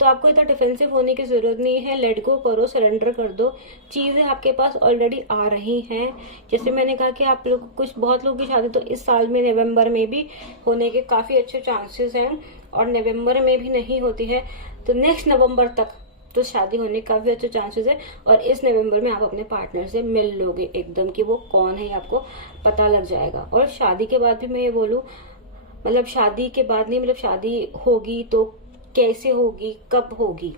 तो आपको इतना डिफेंसिव होने की जरूरत नहीं है। लेट गो करो, सरेंडर कर दो। चीजें आपके पास ऑलरेडी आ रही हैं। जैसे मैंने कहा कि आप लोग, बहुत लोगों की शादी तो इस साल में नवंबर में भी होने के काफी अच्छे चांसेस हैं, और नवंबर में भी नहीं होती है तो नेक्स्ट नवंबर तक तो शादी होने के काफी अच्छे चांसेस है। और इस नवंबर में आप अपने पार्टनर से मिल लोगे एकदम कि वो कौन है, आपको पता लग जाएगा। और शादी के बाद भी मैं ये बोलूं, मतलब शादी के बाद नहीं, मतलब शादी होगी तो कैसे होगी, कब होगी,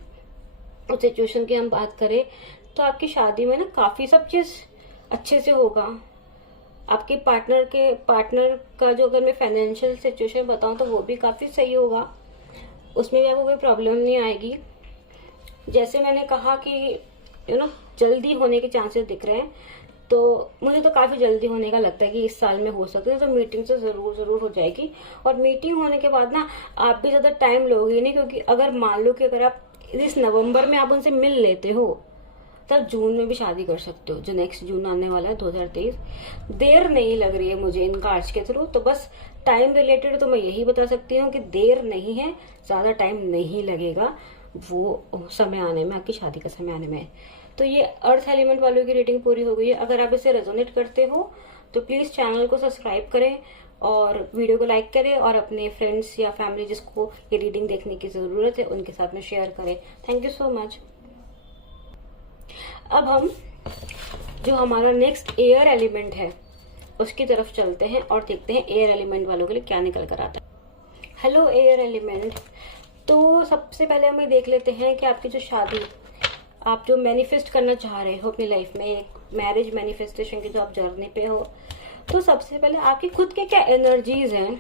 उस सिचुएशन की हम बात करें तो आपकी शादी में ना काफी सब चीज अच्छे से होगा। आपके पार्टनर का जो, अगर मैं फाइनेंशियल सिचुएशन बताऊं तो वो भी काफी सही होगा, उसमें भी आपको कोई प्रॉब्लम नहीं आएगी। जैसे मैंने कहा कि जल्दी होने के चांसेस दिख रहे हैं, तो मुझे तो काफी जल्दी होने का लगता है कि इस साल में हो सकता है। तो मीटिंग तो जरूर हो जाएगी। और मीटिंग होने के बाद ना आप भी ज्यादा टाइम लोगे नहीं, क्योंकि अगर मान लो कि अगर आप इस नवंबर में आप उनसे मिल लेते हो, तब जून में भी शादी कर सकते हो, जो नेक्स्ट जून आने वाला है 2023। देर नहीं लग रही है मुझे इन कार्ड्स के थ्रू। तो बस टाइम रिलेटेड तो मैं यही बता सकती हूँ कि देर नहीं है, ज्यादा टाइम नहीं लगेगा वो समय आने में, आपकी शादी का समय आने में। तो ये अर्थ एलिमेंट वालों की रीडिंग पूरी हो गई है। अगर आप इसे रेजोनेट करते हो तो प्लीज चैनल को सब्सक्राइब करें और वीडियो को लाइक करें, और अपने फ्रेंड्स या फैमिली जिसको ये रीडिंग देखने की जरूरत है उनके साथ में शेयर करें। Thank you so much. अब हम जो हमारा नेक्स्ट एयर एलिमेंट है उसकी तरफ चलते हैं और देखते हैं एयर एलिमेंट वालों के लिए क्या निकल कर आता है। Hello air element. तो सबसे पहले हम ये देख लेते हैं कि आपकी जो शादी, आप जो मैनिफेस्ट करना चाह रहे हो अपनी लाइफ में, एक मैरिज मैनिफेस्टेशन की जो आप जर्नी पे हो, तो सबसे पहले आपकी खुद के क्या एनर्जीज हैं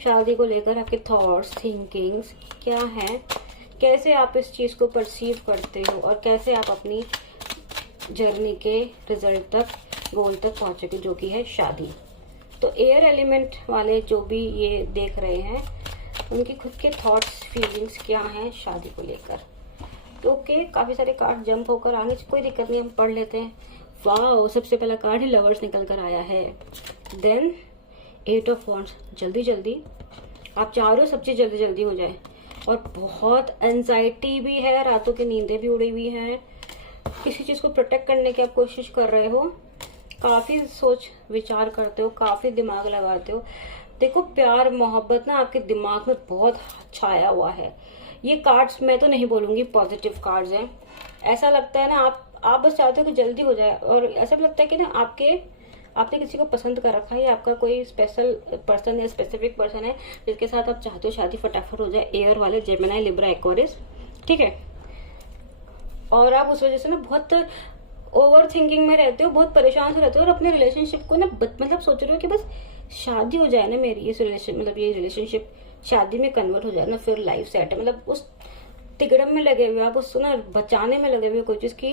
शादी को लेकर, आपके थॉट्स, थिंकिंग्स क्या हैं, कैसे आप इस चीज को परसीव करते हो, और कैसे आप अपनी जर्नी के रिजल्ट तक, गोल तक पहुंचोगे, जो कि है शादी। तो एयर एलिमेंट वाले जो भी ये देख रहे हैं, उनकी खुद के थॉट्स, फीलिंग्स क्या हैं शादी को लेकर। तो ओके, काफी सारे कार्ड जंप होकर आगे, कोई दिक्कत नहीं, हम पढ़ लेते हैं। वाओ, सबसे पहला कार्ड ही लवर्स निकल कर आया है। Then 8 of wands. जल्दी जल्दी आप चाह रहे हो सब चीज जल्दी जल्दी हो जाए, और बहुत एंजाइटी भी है, रातों की नींदें भी उड़ी हुई हैं, किसी चीज को प्रोटेक्ट करने की आप कोशिश कर रहे हो, काफी सोच विचार करते हो, काफी दिमाग लगाते हो। देखो, प्यार मोहब्बत ना आपके दिमाग में बहुत छाया हुआ है। ये कार्ड्स मैं तो नहीं बोलूंगी पॉजिटिव कार्ड्स हैं। ऐसा लगता है ना आप बस चाहते हो कि जल्दी हो जाए, और ऐसा भी लगता है कि ना आपने किसी को पसंद कर रखा है, आपका कोई स्पेशल पर्सन या स्पेसिफिक पर्सन है जिसके साथ आप चाहते हो शादी फटाफट हो जाए। एयर वाले, जेमिनी, लिब्रा, एक्वेरियस, ठीक है। और आप उस वजह से ना बहुत ओवर थिंकिंग में रहते हो, बहुत परेशान से रहते हो और अपने रिलेशनशिप को ना मतलब सोच रहे हो कि बस शादी हो जाए ना मेरी, इस रिलेशन मतलब ये रिलेशनशिप शादी में कन्वर्ट हो जाए ना, फिर लाइफ सेट है। मतलब उस तिकड़म में लगे हुए, आप उसको ना बचाने में लगे हुए कोई चीज की।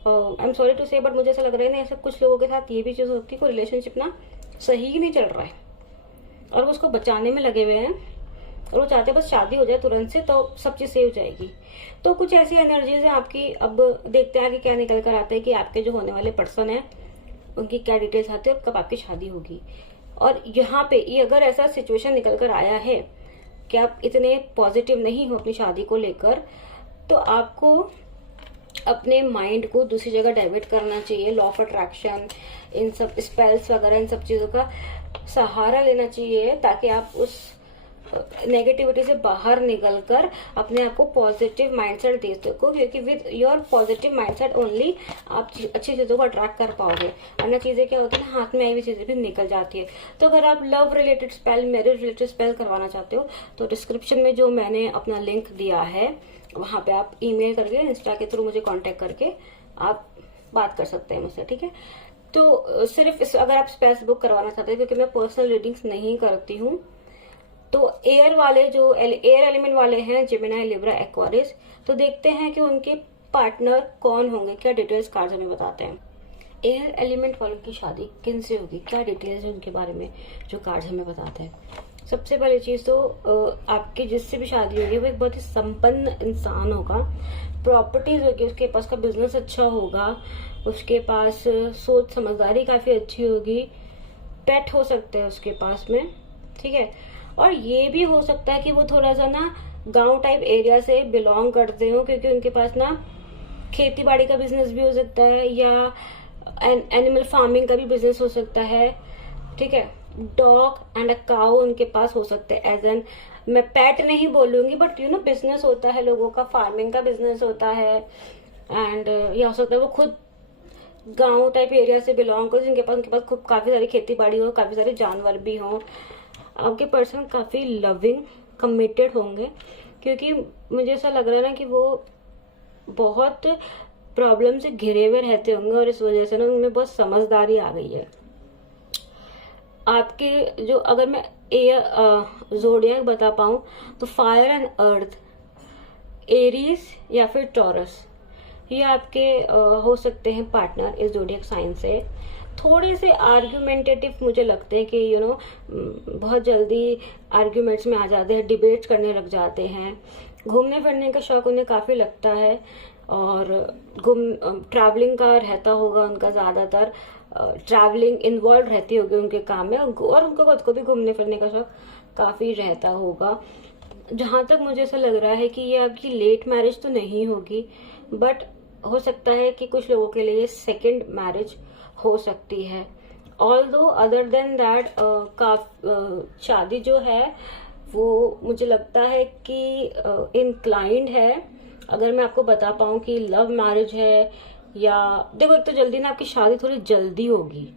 आई एम सॉरी टू से, बट मुझे ऐसा लग रहा है ना, ऐसा कुछ लोगों के साथ ये भी चीज होती है, कोई रिलेशनशिप ना सही ही नहीं चल रहा है और वो उसको बचाने में लगे हुए हैं और वो चाहते हैं बस शादी हो जाए तुरंत से, तो सब चीज सही हो जाएगी। तो कुछ ऐसी एनर्जीज है आपकी। अब देखते हैं आगे क्या निकल कर आता है कि आपके जो होने वाले पर्सन है उनकी क्या डिटेल्स आती है और कब आपकी शादी होगी। और यहाँ पे ये अगर ऐसा सिचुएशन निकल कर आया है कि आप इतने पॉजिटिव नहीं हो अपनी शादी को लेकर, तो आपको अपने माइंड को दूसरी जगह डाइवर्ट करना चाहिए। लॉ ऑफ अट्रैक्शन, इन सब स्पेल्स वगैरह, इन सब चीजों का सहारा लेना चाहिए ताकि आप उस नेगेटिविटी से बाहर निकलकर अपने आप को पॉजिटिव माइंडसेट दे सको, क्योंकि with your positive mindset only आप अच्छी चीजों को अट्रैक्ट कर पाओगे। वरना चीजें क्या होती है ना, हाथ में आई हुई चीजें भी निकल जाती है। तो अगर आप love related spell, marriage related spell करवाना चाहते हो तो डिस्क्रिप्शन में जो मैंने अपना लिंक दिया है वहां पे आप ईमेल करके, इंस्टा के थ्रू मुझे कांटेक्ट करके आप बात कर सकते हैं मुझसे, ठीक है। तो सिर्फ अगर आप स्पेल्स बुक करवाना चाहते हैं, क्योंकि मैं पर्सनल रीडिंग्स नहीं करती हूँ, तो एयर वाले जो एयर एलिमेंट वाले हैं, जेमिनी, लिब्रा, एक्वारिस, तो देखते हैं कि उनके पार्टनर कौन होंगे, क्या डिटेल्स कार्ड हमें बताते हैं। एयर एलिमेंट वालों की शादी किन से होगी, क्या डिटेल्स है उनके बारे में जो कार्ड हमें बताते हैं। सबसे पहली चीज तो आपकी जिससे भी शादी होगी वो एक बहुत ही संपन्न इंसान होगा, प्रॉपर्टीज होगी उसके पास, का बिजनेस अच्छा होगा, उसके पास सोच समझदारी काफी अच्छी होगी, पेट हो सकते हैं उसके पास में, ठीक है। और ये भी हो सकता है कि वो थोड़ा सा ना गांव टाइप एरिया से बिलोंग करते हो, क्योंकि उनके पास ना खेती बाड़ी का बिजनेस भी हो सकता है या एनिमल फार्मिंग का भी बिजनेस हो सकता है, ठीक है। डॉग एंड अ काउ उनके पास हो सकते हैं, एज एन, मैं पेट नहीं बोलूंगी बट यू नो बिजनेस होता है लोगों का, फार्मिंग का बिजनेस होता है। एंड ये हो सकता है वो खुद गांव टाइप एरिया से बिलोंग करो, जिनके पास उनके पास खूब काफी सारी खेती बाड़ी हो, काफी सारे जानवर भी हो। आपके पर्सन काफी लविंग, कमिटेड होंगे, क्योंकि मुझे ऐसा लग रहा है ना कि वो बहुत प्रॉब्लम से घिरे हुए रहते होंगे और इस वजह से ना उनमें बहुत समझदारी आ गई है। आपके जो, अगर मैं जोडियाक बता पाऊं तो फायर एंड अर्थ, एरीज या फिर टॉरस, ये आपके हो सकते हैं पार्टनर इस जोडियक साइन से। थोड़े से आर्ग्यूमेंटेटिव मुझे लगते हैं कि यू नो बहुत जल्दी आर्ग्यूमेंट्स में आ जाते हैं, डिबेट्स करने लग जाते हैं। घूमने फिरने का शौक उन्हें काफी लगता है और ट्रैवलिंग का रहता होगा उनका, ज्यादातर ट्रैवलिंग इन्वॉल्व रहती होगी उनके काम में, और उनको खुद को भी घूमने फिरने का शौक काफी रहता होगा। जहां तक मुझे ऐसा लग रहा है कि ये आपकी लेट मैरिज तो नहीं होगी, बट हो सकता है कि कुछ लोगों के लिए सेकंड मैरिज हो सकती है। ऑल्दो अदर देन दैट शादी जो है वो मुझे लगता है कि इंक्लाइंड है। अगर मैं आपको बता पाऊं कि लव मैरिज है या, देखो एक तो जल्दी ना आपकी शादी थोड़ी जल्दी होगी,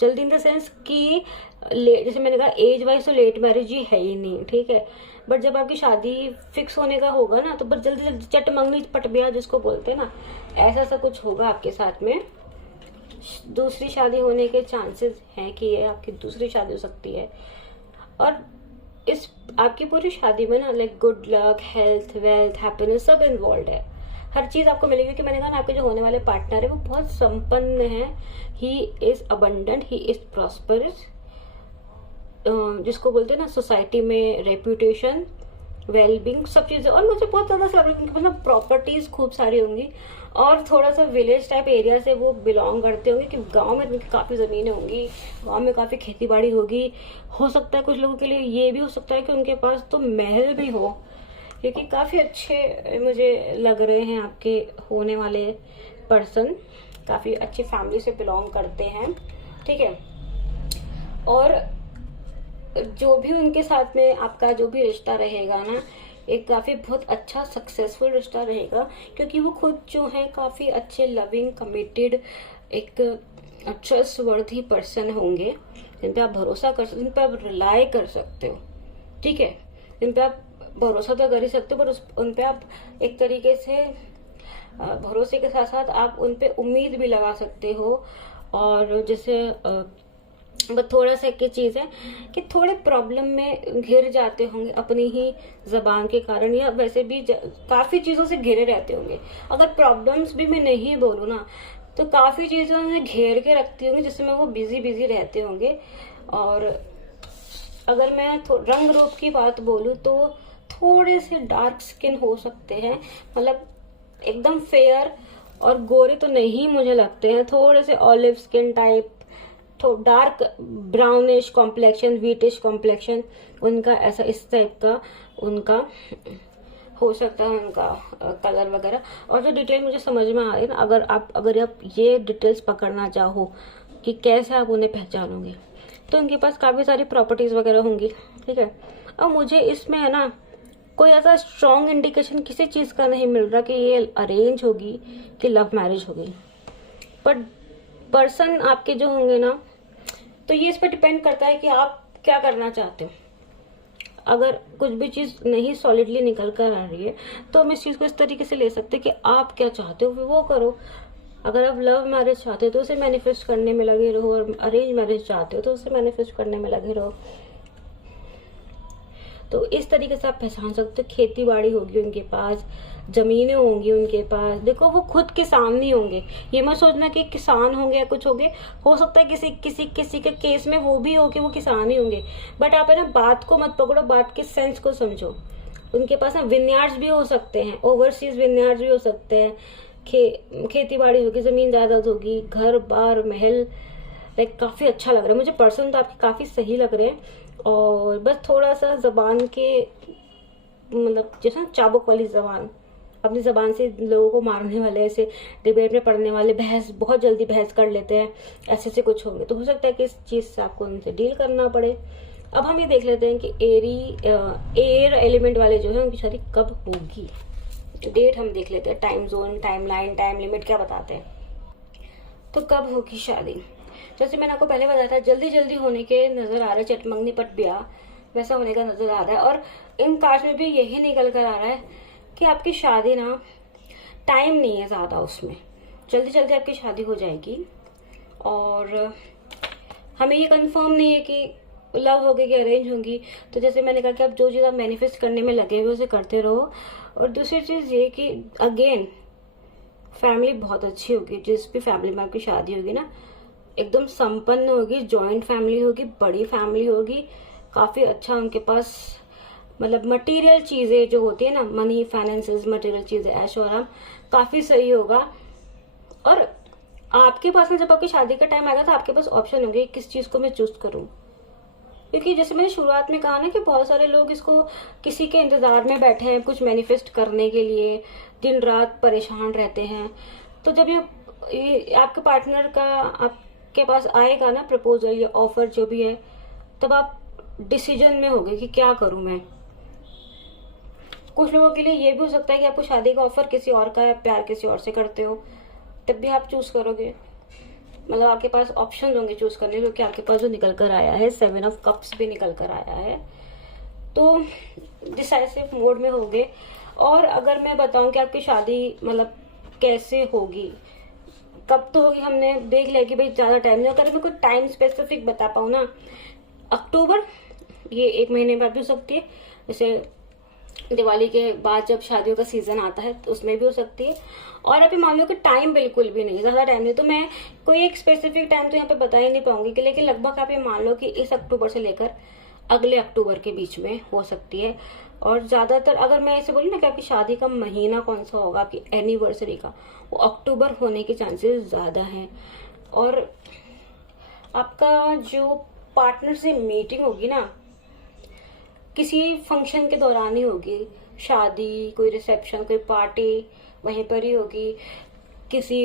जल्दी इन द सेंस कि जैसे मैंने कहा एज वाइज तो लेट मैरिज ही है ही नहीं, ठीक है। बट जब आपकी शादी फिक्स होने का होगा ना तो बस जल्दी जल्दी चट मंगनी पट ब्याह जिसको बोलते हैं ना, ऐसा सा कुछ होगा आपके साथ में। दूसरी शादी होने के चांसेस हैं कि ये आपकी दूसरी शादी हो सकती है। और इस आपकी पूरी शादी में ना like good luck, health, wealth, happiness सब इन्वॉल्व है, हर चीज आपको मिलेगी। क्योंकि मैंने कहा ना आपके जो होने वाले पार्टनर है वो बहुत संपन्न है, he is abundant, he is prosperous, जिसको बोलते हैं ना सोसाइटी में रेप्यूटेशन, वेलबींग, सब चीजें। और मुझे बहुत ज्यादा मतलब प्रॉपर्टीज खूब सारी होंगी और थोड़ा सा विलेज टाइप एरिया से वो बिलोंग करते होंगे कि गांव में उनकी काफी जमीनें होंगी, गांव में काफी खेती बाड़ी होगी। हो सकता है कुछ लोगों के लिए ये भी हो सकता है कि उनके पास तो महल भी हो, क्योंकि काफी अच्छे मुझे लग रहे हैं आपके होने वाले पर्सन, काफी अच्छी फैमिली से बिलोंग करते हैं, ठीक है। और जो भी उनके साथ में आपका जो भी रिश्ता रहेगा ना, एक काफी बहुत अच्छा सक्सेसफुल रिश्ता रहेगा, क्योंकि वो खुद जो है काफी अच्छे लविंग, कमिटेड, एक ट्रस्टवर्थी पर्सन होंगे, जिन पे आप भरोसा कर सकते, जिन पे आप रिलाय कर सकते हो, ठीक है। जिन पे आप भरोसा तो कर ही सकते हो, पर उन पे आप एक तरीके से भरोसे के साथ साथ आप उन पे उम्मीद भी लगा सकते हो। और जैसे बस थोड़ा सा एक चीज है कि थोड़े प्रॉब्लम में घिर जाते होंगे अपनी ही जबान के कारण, या वैसे भी काफी चीजों से घिरे रहते होंगे। अगर प्रॉब्लम्स भी मैं नहीं बोलूँ ना, तो काफी चीजें उन्हें घेर के रखती होंगी जिसमें वो बिजी बिजी रहते होंगे। और अगर मैं रंग रूप की बात बोलूँ तो थोड़े से डार्क स्किन हो सकते हैं, मतलब एकदम फेयर और गोरे तो नहीं मुझे लगते हैं, थोड़े से ऑलिव स्किन टाइप, तो dark brownish complexion, wheatish complexion उनका, ऐसा इस टाइप का उनका हो सकता है उनका कलर वगैरह। और जो डिटेल मुझे समझ में आ रही है ना, अगर आप ये डिटेल्स पकड़ना चाहो कि कैसे आप उन्हें पहचानोगे, तो उनके पास काफी सारी प्रॉपर्टीज वगैरह होंगी, ठीक है। अब मुझे इसमें है ना कोई ऐसा स्ट्रॉन्ग इंडिकेशन किसी चीज का नहीं मिल रहा कि ये अरेंज होगी कि लव मैरिज होगी, बट पर्सन आपके जो होंगे ना, तो ये इस पर डिपेंड करता है कि आप क्या करना चाहते हो। अगर कुछ भी चीज नहीं सॉलिडली निकल कर आ रही है, तो हम इस चीज को इस तरीके से ले सकते हैं कि आप क्या चाहते हो वो करो। अगर आप लव मैरिज चाहते हो तो उसे मैनिफेस्ट करने में लगे रहो, और अरेंज मैरिज चाहते हो तो उसे मैनिफेस्ट करने में लगे रहो। तो इस तरीके से आप पहचान सकते हो। खेती बाड़ी होगी उनके पास, जमीनें होंगी उनके पास, देखो वो खुद किसान नहीं होंगे, ये मत सोचना कि किसान होंगे या कुछ होंगे, हो सकता है किसी किसी किसी के केस में वो भी हो कि वो किसान ही होंगे, बट आप है ना बात को मत पकड़ो, बात के सेंस को समझो। उनके पास ना विनयार्ड्स भी हो सकते हैं, ओवरसीज विनयार्ड्स भी हो सकते हैं, खेती बाड़ी होगी, जमीन जायदाद होगी, घर बार महल। लाइक काफी अच्छा लग रहा है मुझे, पर्सन तो आपके काफी सही लग रहे हैं। और बस थोड़ा सा जबान के, मतलब जैसे ना चाबुक वाली जबान, अपनी जबान से लोगों को मारने वाले, ऐसे डिबेट में पढ़ने वाले, बहस बहुत जल्दी बहस कर लेते हैं, ऐसे से कुछ होंगे, तो हो सकता है कि इस चीज से आपको उनसे डील करना पड़े। अब हम ये देख लेते हैं कि एयर एलिमेंट वाले जो है उनकी शादी कब होगी। डेट हम देख लेते हैं, time zone, time line, time limit क्या बताते हैं। तो कब होगी शादी, जैसे मैंने आपको पहले बताया था, जल्दी जल्दी होने के नजर आ रहा है, चटमंगनी पट ब्याह वैसा होने का नजर आ रहा है। और इन कार्ड्स में भी यही निकल कर आ रहा है कि आपकी शादी ना, टाइम नहीं है ज्यादा उसमें, जल्दी जल्दी आपकी शादी हो जाएगी। और हमें ये कंफर्म नहीं है कि लव होगी कि अरेंज होगी। तो जैसे मैंने कहा कि आप जो चीज आप मैनिफेस्ट करने में लगे हुए उसे करते रहो। और दूसरी चीज ये कि अगेन फैमिली बहुत अच्छी होगी, जिस भी फैमिली में आपकी शादी होगी ना, एकदम संपन्न होगी, जॉइंट फैमिली होगी, बड़ी फैमिली होगी, काफी अच्छा उनके पास, मतलब मटेरियल चीजें जो होती है ना, मनी फाइनेंसेस, मटेरियल चीजें, ऐशो आराम काफी सही होगा। और आपके पास ना जब आपकी शादी का टाइम आएगा तो आपके पास ऑप्शन होंगे किस चीज को मैं चूज करूं, क्योंकि जैसे मैंने शुरुआत में कहा ना कि बहुत सारे लोग इसको किसी के इंतजार में बैठे हैं कुछ मैनिफेस्ट करने के लिए, दिन रात परेशान रहते हैं। तो जब ये आपके पार्टनर का आपके पास आएगा ना प्रपोजल या ऑफर जो भी है, तब आप डिसीजन में होगे कि क्या करूं मैं। कुछ लोगों के लिए ये भी हो सकता है कि आपको शादी का ऑफर किसी और का है, प्यार किसी और से करते हो, तब भी आप चूज करोगे। मतलब आपके पास ऑप्शन होंगे चूज करने, क्योंकि आपके पास जो निकल कर आया है 7 ऑफ कप्स भी निकल कर आया है, तो डिसाइसिव मोड में होगे। और अगर मैं बताऊं कि आपकी शादी मतलब कैसे होगी, कब तो होगी, हमने देख लिया कि भाई ज्यादा टाइम नहीं। अगर मैं कोई टाइम स्पेसिफिक बता पाऊँ ना, अक्टूबर, ये 1 महीने बाद भी हो सकती है, जैसे दिवाली के बाद जब शादियों का सीजन आता है तो उसमें भी हो सकती है। और अभी मान लो कि टाइम बिल्कुल भी नहीं, ज्यादा टाइम नहीं, तो मैं कोई एक स्पेसिफिक टाइम तो यहाँ पे बता ही नहीं पाऊंगी कि, लेकिन लगभग आप ये मान लो कि इस अक्टूबर से लेकर अगले अक्टूबर के बीच में हो सकती है। और ज्यादातर अगर मैं ऐसे बोलूँ ना कि आपकी शादी का महीना कौन सा होगा, आपकी एनिवर्सरी का, वो अक्टूबर होने के चांसेस ज्यादा हैं। और आपका जो पार्टनर से मीटिंग होगी ना, किसी फंक्शन के दौरान ही होगी, शादी, कोई रिसेप्शन, कोई पार्टी वहीं पर ही होगी, किसी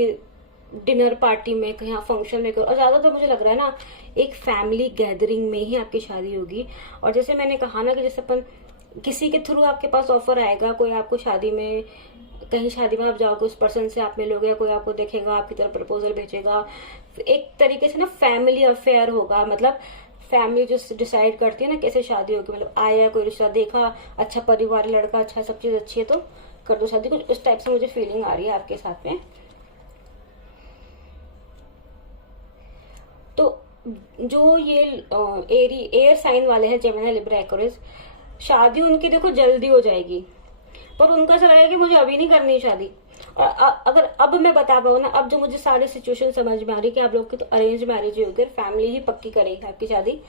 डिनर पार्टी में, कहीं फंक्शन में। और ज्यादातर मुझे लग रहा है ना एक फैमिली गैदरिंग में ही आपकी शादी होगी। और जैसे मैंने कहा ना कि जैसे अपन किसी के थ्रू आपके पास ऑफर आएगा, कोई आपको शादी में, कहीं शादी में आप जाओगे, उस पर्सन से आप मिलोगे, या कोई आपको देखेगा, आपकी तरफ प्रपोजल भेजेगा, एक तरीके से ना फैमिली अफेयर होगा। मतलब फैमिली जो डिसाइड करती है ना कैसे शादी होगी, मतलब आया कोई रिश्ता, देखा अच्छा परिवार, लड़का अच्छा, सब चीज अच्छी है, तो कर दो शादी, कुछ उस टाइप से मुझे फीलिंग आ रही है आपके साथ में। तो जो ये एयर साइन वाले हैं, जेमिनी, लिब्रा, एक्वेरियस, शादी उनकी देखो जल्दी हो जाएगी, पर उनका ऐसा लगेगा कि मुझे अभी नहीं करनी है शादी। और अगर अब मैं बता पाऊँ ना, अब जो मुझे सारी सिचुएशन समझ में आ रही कि आप लोग की तो अरेंज मैरिज ही होगी, फैमिली ही पक्की करेगी आपकी शादी।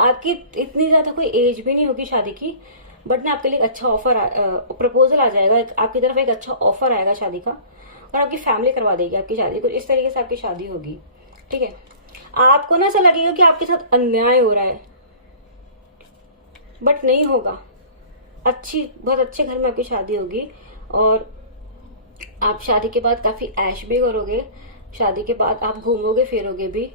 आपकी इतनी ज्यादा कोई एज भी नहीं होगी शादी की, बट ना आपके लिए अच्छा ऑफर प्रपोजल आ जाएगा, आपकी तरफ एक अच्छा ऑफर आएगा शादी का, और आपकी फैमिली करवा देगी आपकी शादी को। इस तरीके से आपकी शादी होगी, ठीक है। आपको ना ऐसा लगेगा कि आपके साथ अन्याय हो रहा है, बट नहीं होगा। बहुत अच्छे घर में आपकी शादी होगी, और आप शादी के बाद काफी ऐश भी करोगे, शादी के बाद आप घूमोगे फिरोगे भी।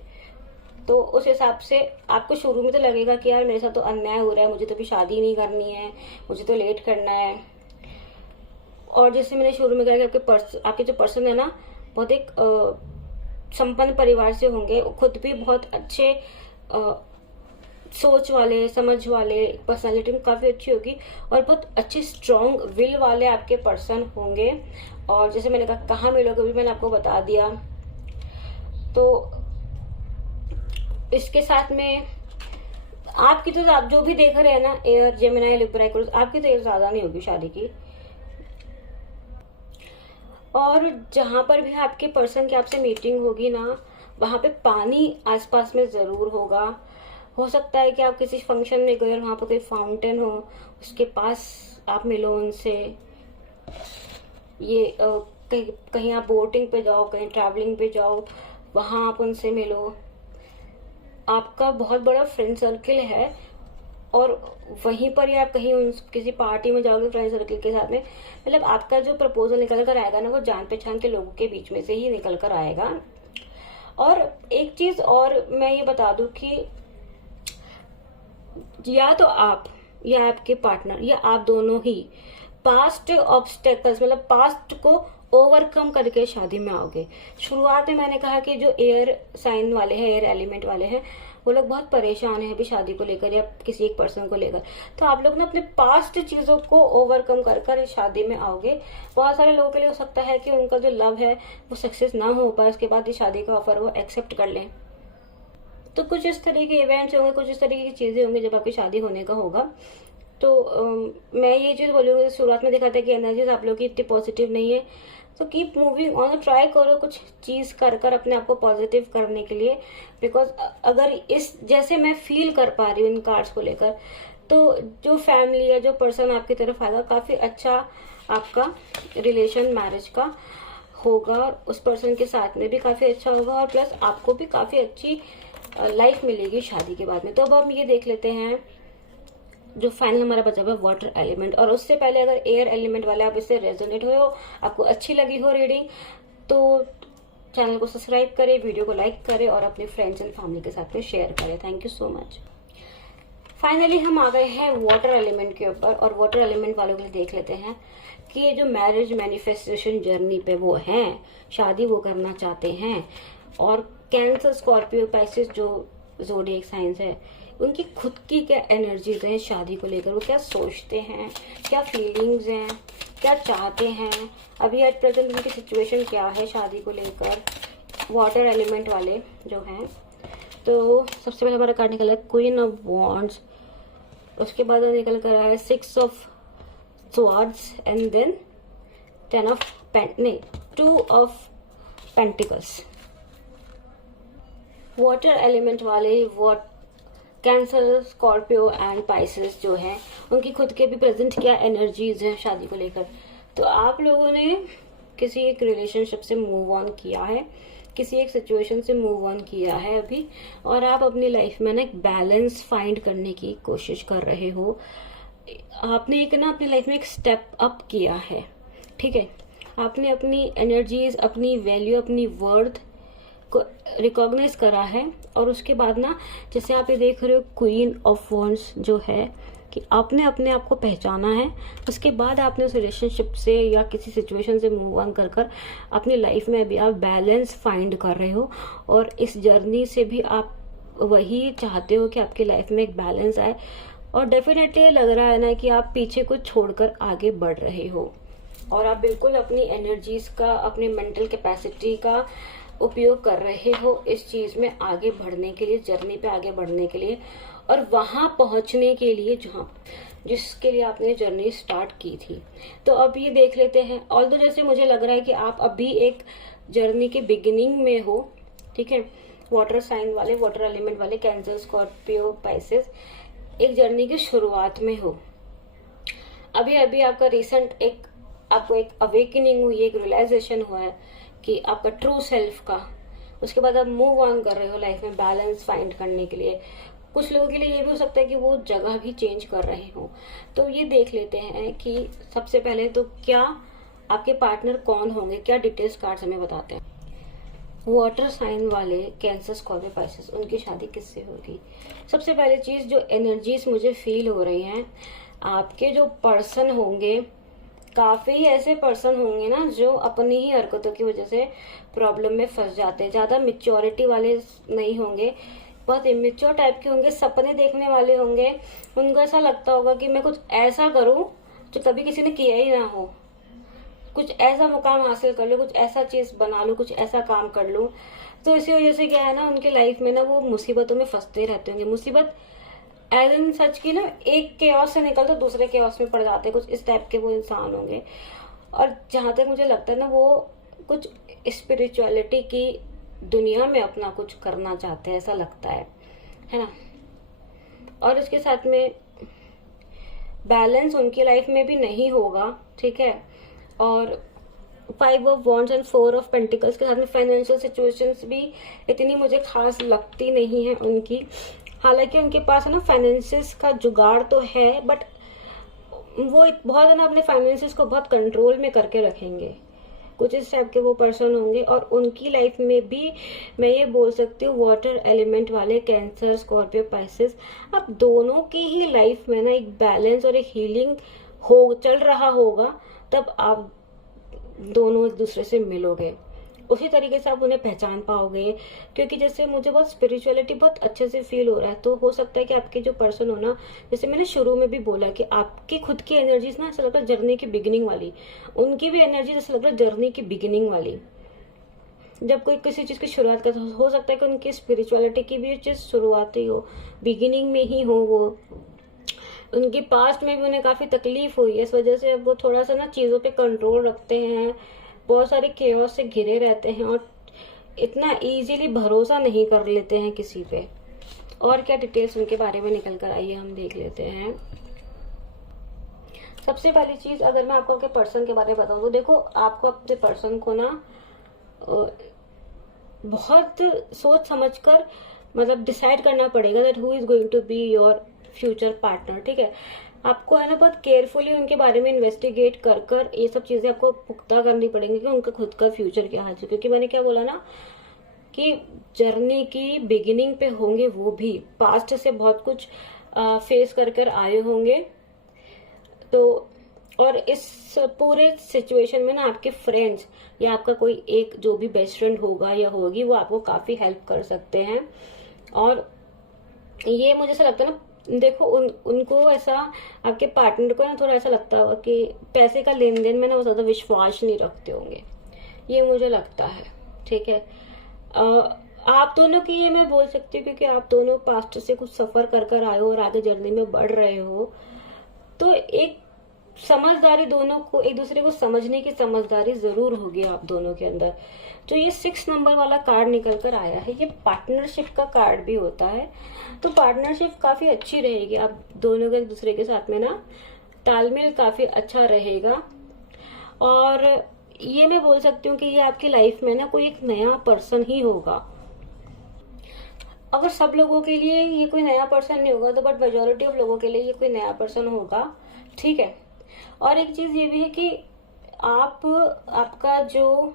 तो उस हिसाब से आपको शुरू में तो लगेगा कि यार मेरे साथ तो अन्याय हो रहा है, मुझे तो अभी शादी नहीं करनी है, मुझे तो लेट करना है। और जैसे मैंने शुरू में कहा कि आपके जो पर्सन है ना, बहुत एक संपन्न परिवार से होंगे, खुद भी बहुत अच्छे सोच वाले, समझ वाले, पर्सनालिटी में काफी अच्छी होगी, और बहुत अच्छे स्ट्रॉन्ग विल वाले आपके पर्सन होंगे। और जैसे मैंने कहा कहाँ मिलोगे भी मैंने आपको बता दिया। तो इसके साथ में आपकी तो आप जो भी देख रहे हैं ना, एयर, जेमिनी, लिब्रा, एक्वेरियस, आपकी तो एज ज्यादा नहीं होगी शादी की। और जहां पर भी आपके पर्सन की आपसे मीटिंग होगी ना, वहां पे पानी आसपास में जरूर होगा। हो सकता है कि आप किसी फंक्शन में गए और वहां पर कोई फाउंटेन हो, उसके पास आप मिलो उनसे। ये कहीं आप बोटिंग पे जाओ, कहीं ट्रैवलिंग पे जाओ, वहां आप उनसे मिलो। आपका बहुत बड़ा फ्रेंड सर्किल है, और वहीं पर ही आप कहीं किसी पार्टी में जाओगे फ्रेंड सर्किल के साथ में, मतलब आपका जो प्रपोजल निकल कर आएगा ना, वो जान पहचान के लोगों के बीच में से ही निकल कर आएगा। और एक चीज और मैं ये बता दूं कि या तो आप या आपके पार्टनर या आप दोनों ही पास्ट ऑब्स्टेकल्स, मतलब पास्ट को ओवरकम करके शादी में आओगे। शुरुआत में मैंने कहा कि जो एयर साइन वाले हैं, एयर एलिमेंट वाले हैं, वो लोग बहुत परेशान हैं अभी शादी को लेकर या किसी एक पर्सन को लेकर। तो आप लोग ना अपने पास्ट चीजों को ओवरकम कर कर शादी में आओगे। बहुत सारे लोगों के लिए हो सकता है कि उनका जो लव है वो सक्सेस ना हो पाए, उसके बाद ही शादी का ऑफर वो एक्सेप्ट कर लें। तो कुछ इस तरह के इवेंट्स होंगे, कुछ इस तरीके की चीजें होंगी जब आपकी शादी होने का होगा। तो मैं ये चीज बोलूंगी, शुरुआत में देखा था कि एनर्जीज आप लोग की इतनी पॉजिटिव नहीं है, तो कीप मूविंग ऑन, ट्राई करो कुछ चीज कर कर अपने आप को पॉजिटिव करने के लिए। बिकॉज अगर इस जैसे मैं फील कर पा रही हूँ इन कार्ड्स को लेकर, तो जो फैमिली या जो पर्सन आपकी तरफ आएगा, काफी अच्छा आपका रिलेशन मैरिज का होगा, और उस पर्सन के साथ में भी काफी अच्छा होगा, और प्लस आपको भी काफी अच्छी लाइफ मिलेगी शादी के बाद में। तो अब हम ये देख लेते हैं जो फाइनल हमारा बचा हुआ वाटर एलिमेंट। और उससे पहले अगर एयर एलिमेंट वाले आप इससे रेजोनेट हो, आपको अच्छी लगी हो रीडिंग, तो चैनल को सब्सक्राइब करें, वीडियो को लाइक करें, और अपने फ्रेंड्स एंड फैमिली के साथ में शेयर करें। Thank you so much. Finally हम आ गए हैं वाटर एलिमेंट के ऊपर, और वाटर एलिमेंट वालों के लिए देख लेते हैं कि ये जो मैरिज मैनिफेस्टेशन जर्नी पे वो हैं, शादी वो करना चाहते हैं, और कैंसर, स्कॉर्पियो, पाइसेस जो ज़ोडिएक साइंस है, उनकी खुद की क्या एनर्जीज हैं शादी को लेकर, वो क्या सोचते हैं, क्या फीलिंग्स हैं, क्या चाहते हैं, अभी एट प्रेजेंट उनकी सिचुएशन क्या है शादी को लेकर, वाटर एलिमेंट वाले जो हैं। तो सबसे पहले हमारा कार्ड निकला है क्वीन ऑफ वॉन्ड्स, उसके बाद निकल कर आया 6 of swords, and then 2 of pentacles. Water element वाले कैंसर, स्कॉर्पियो एंड पाइसेस जो है, उनकी खुद के भी प्रेजेंट क्या एनर्जीज हैं शादी को लेकर। तो आप लोगों ने किसी एक रिलेशनशिप से मूव ऑन किया है, किसी एक सिचुएशन से मूव ऑन किया है अभी, और आप अपनी लाइफ में ना एक बैलेंस फाइंड करने की कोशिश कर रहे हो। आपने एक ना अपनी लाइफ में एक स्टेप अप किया है, ठीक है। आपने अपनी एनर्जीज, अपनी वैल्यू, अपनी वर्थ को रिकॉग्नाइज करा है, और उसके बाद ना जैसे आप ये देख रहे हो क्वीन ऑफ वॉन्ड्स जो है, कि आपने अपने आप को पहचाना है, उसके बाद आपने उस रिलेशनशिप से या किसी सिचुएशन से मूव ऑन कर कर अपनी लाइफ में अभी आप बैलेंस फाइंड कर रहे हो, और इस जर्नी से भी आप वही चाहते हो कि आपकी लाइफ में एक बैलेंस आए, और डेफिनेटली लग रहा है ना कि आप पीछे कुछ छोड़कर आगे बढ़ रहे हो। और आप बिल्कुल अपनी एनर्जीज का, अपनी मेंटल कैपेसिटी का उपयोग कर रहे हो इस चीज में आगे बढ़ने के लिए, जर्नी पे आगे बढ़ने के लिए और वहां पहुंचने के लिए जिसके लिए आपने जर्नी स्टार्ट की थी। तो अब ये देख लेते हैं, ऑल्दो जैसे मुझे लग रहा है कि आप अभी एक जर्नी के बिगिनिंग में हो, ठीक है, वाटर साइन वाले, वाटर एलिमेंट वाले कैंसर, स्कॉर्पियो, पाइसेस, एक जर्नी की शुरुआत में हो। अभी अभी आपका रिसेंट आपको एक अवेकनिंग हुई, एक रियलाइजेशन हुआ है कि आपका ट्रू सेल्फ का, उसके बाद आप मूव ऑन कर रहे हो लाइफ में बैलेंस फाइंड करने के लिए। कुछ लोगों के लिए ये भी हो सकता है कि वो जगह भी चेंज कर रहे हो। तो ये देख लेते हैं कि सबसे पहले तो क्या आपके पार्टनर कौन होंगे, क्या डिटेल्स कार्ड्स हमें बताते हैं। वाटर साइन वाले कैंसर, स्कॉर्पियो, पाइसेस, उनकी शादी किससे होगी? सबसे पहली चीज, जो एनर्जीज मुझे फील हो रही हैं, आपके जो पर्सन होंगे, काफी ऐसे पर्सन होंगे ना जो अपनी ही हरकतों की वजह से प्रॉब्लम में फंस जाते हैं। ज्यादा मेच्योरिटी वाले नहीं होंगे, बहुत इमेच्योर टाइप के होंगे, सपने देखने वाले होंगे। उनको ऐसा लगता होगा कि मैं कुछ ऐसा करूं जो कभी किसी ने किया ही ना हो, कुछ ऐसा मुकाम हासिल कर लूं, कुछ ऐसा चीज बना लूं, कुछ ऐसा काम कर लूं। तो इसी वजह से क्या है ना, उनके लाइफ में ना वो मुसीबतों में फंसते रहते होंगे। मुसीबत एज इन सच की ना, एक केओस से निकल तो दूसरे केओस में पड़ जाते, कुछ इस टाइप के वो इंसान होंगे। और जहां तक मुझे लगता है ना, वो कुछ स्पिरिचुअलिटी की दुनिया में अपना कुछ करना चाहते हैं, ऐसा लगता है ना। और इसके साथ में बैलेंस उनकी लाइफ में भी नहीं होगा, ठीक है। और 5 of wands and 4 of pentacles के साथ में फाइनेंशियल सिचुएशंस भी इतनी मुझे खास लगती नहीं है उनकी। हालांकि उनके पास है ना फाइनेंसिस का जुगाड़ तो है, बट वो बहुत है ना अपने फाइनेंसिस को बहुत कंट्रोल में करके रखेंगे। कुछ इस टाइप के वो पर्सन होंगे। और उनकी लाइफ में भी मैं ये बोल सकती हूँ, वाटर एलिमेंट वाले कैंसर, स्कॉर्पियो, पाइसेस, अब दोनों की ही लाइफ में ना एक बैलेंस और एक हीलिंग चल रहा होगा, तब आप दोनों एक दूसरे से मिलोगे, उसी तरीके से आप उन्हें पहचान पाओगे। क्योंकि जैसे मुझे बहुत स्पिरिचुअलिटी बहुत अच्छे से फील हो रहा है, तो हो सकता है कि आपके जो पर्सन हो ना, जैसे मैंने शुरू में भी बोला कि आपकी खुद की एनर्जीज ना ऐसा लगता है जर्नी की बिगिनिंग वाली, उनकी भी एनर्जी जैसे लग रहा है जर्नी की बिगिनिंग वाली। जब कोई किसी चीज की शुरुआत करता हो सकता है कि उनकी स्पिरिचुअलिटी की भी चीज शुरुआत ही हो, बिगिनिंग में ही हो। वो उनकी पास्ट में भी उन्हें काफी तकलीफ हुई है, इस वजह से वो थोड़ा सा ना चीजों पे कंट्रोल रखते हैं, बहुत सारे केओस से घिरे रहते हैं और इतना इजीली भरोसा नहीं कर लेते हैं किसी पे। और क्या डिटेल्स उनके बारे में निकल कर आइए हम देख लेते हैं। सबसे पहली चीज, अगर मैं आपको आपके पर्सन के बारे में बताऊं तो देखो, आपको अपने पर्सन को ना बहुत सोच समझकर मतलब डिसाइड करना पड़ेगा that who is going to be your future partner, ठीक है। आपको है ना बहुत केयरफुली उनके बारे में इन्वेस्टिगेट कर कर ये सब चीजें आपको पुख्ता करनी पड़ेंगी कि उनका खुद का फ्यूचर क्या है। क्योंकि मैंने क्या बोला ना कि जर्नी की बिगिनिंग पे होंगे, वो भी पास्ट से बहुत कुछ फेस कर कर आए होंगे। तो और इस पूरे सिचुएशन में ना आपके फ्रेंड्स या आपका कोई एक जो भी बेस्ट फ्रेंड होगा या होगी, वो आपको काफी हेल्प कर सकते हैं। और ये मुझे ऐसा लगता है ना, देखो उनको ऐसा, आपके पार्टनर को ना थोड़ा ऐसा लगता होगा कि पैसे का लेन देन में ना वो ज्यादा विश्वास नहीं रखते होंगे, ये मुझे लगता है, ठीक है। आप दोनों की ये मैं बोल सकती हूँ क्योंकि आप दोनों पास्ट से कुछ सफर कर कर आए हो और आगे जर्नी में बढ़ रहे हो, तो एक समझदारी, दोनों को एक दूसरे को समझने की समझदारी जरूर होगी आप दोनों के अंदर। तो ये 6 नंबर वाला कार्ड निकल कर आया है, ये पार्टनरशिप का कार्ड भी होता है। तो पार्टनरशिप काफी अच्छी रहेगी, आप दोनों का एक दूसरे के साथ में ना तालमेल काफी अच्छा रहेगा। और ये मैं बोल सकती हूँ कि ये आपकी लाइफ में ना कोई एक नया पर्सन ही होगा। अगर सब लोगों के लिए ये कोई नया पर्सन नहीं होगा तो बट मेजोरिटी ऑफ लोगों के लिए ये कोई नया पर्सन होगा, ठीक है। और एक चीज ये भी है कि आपका जो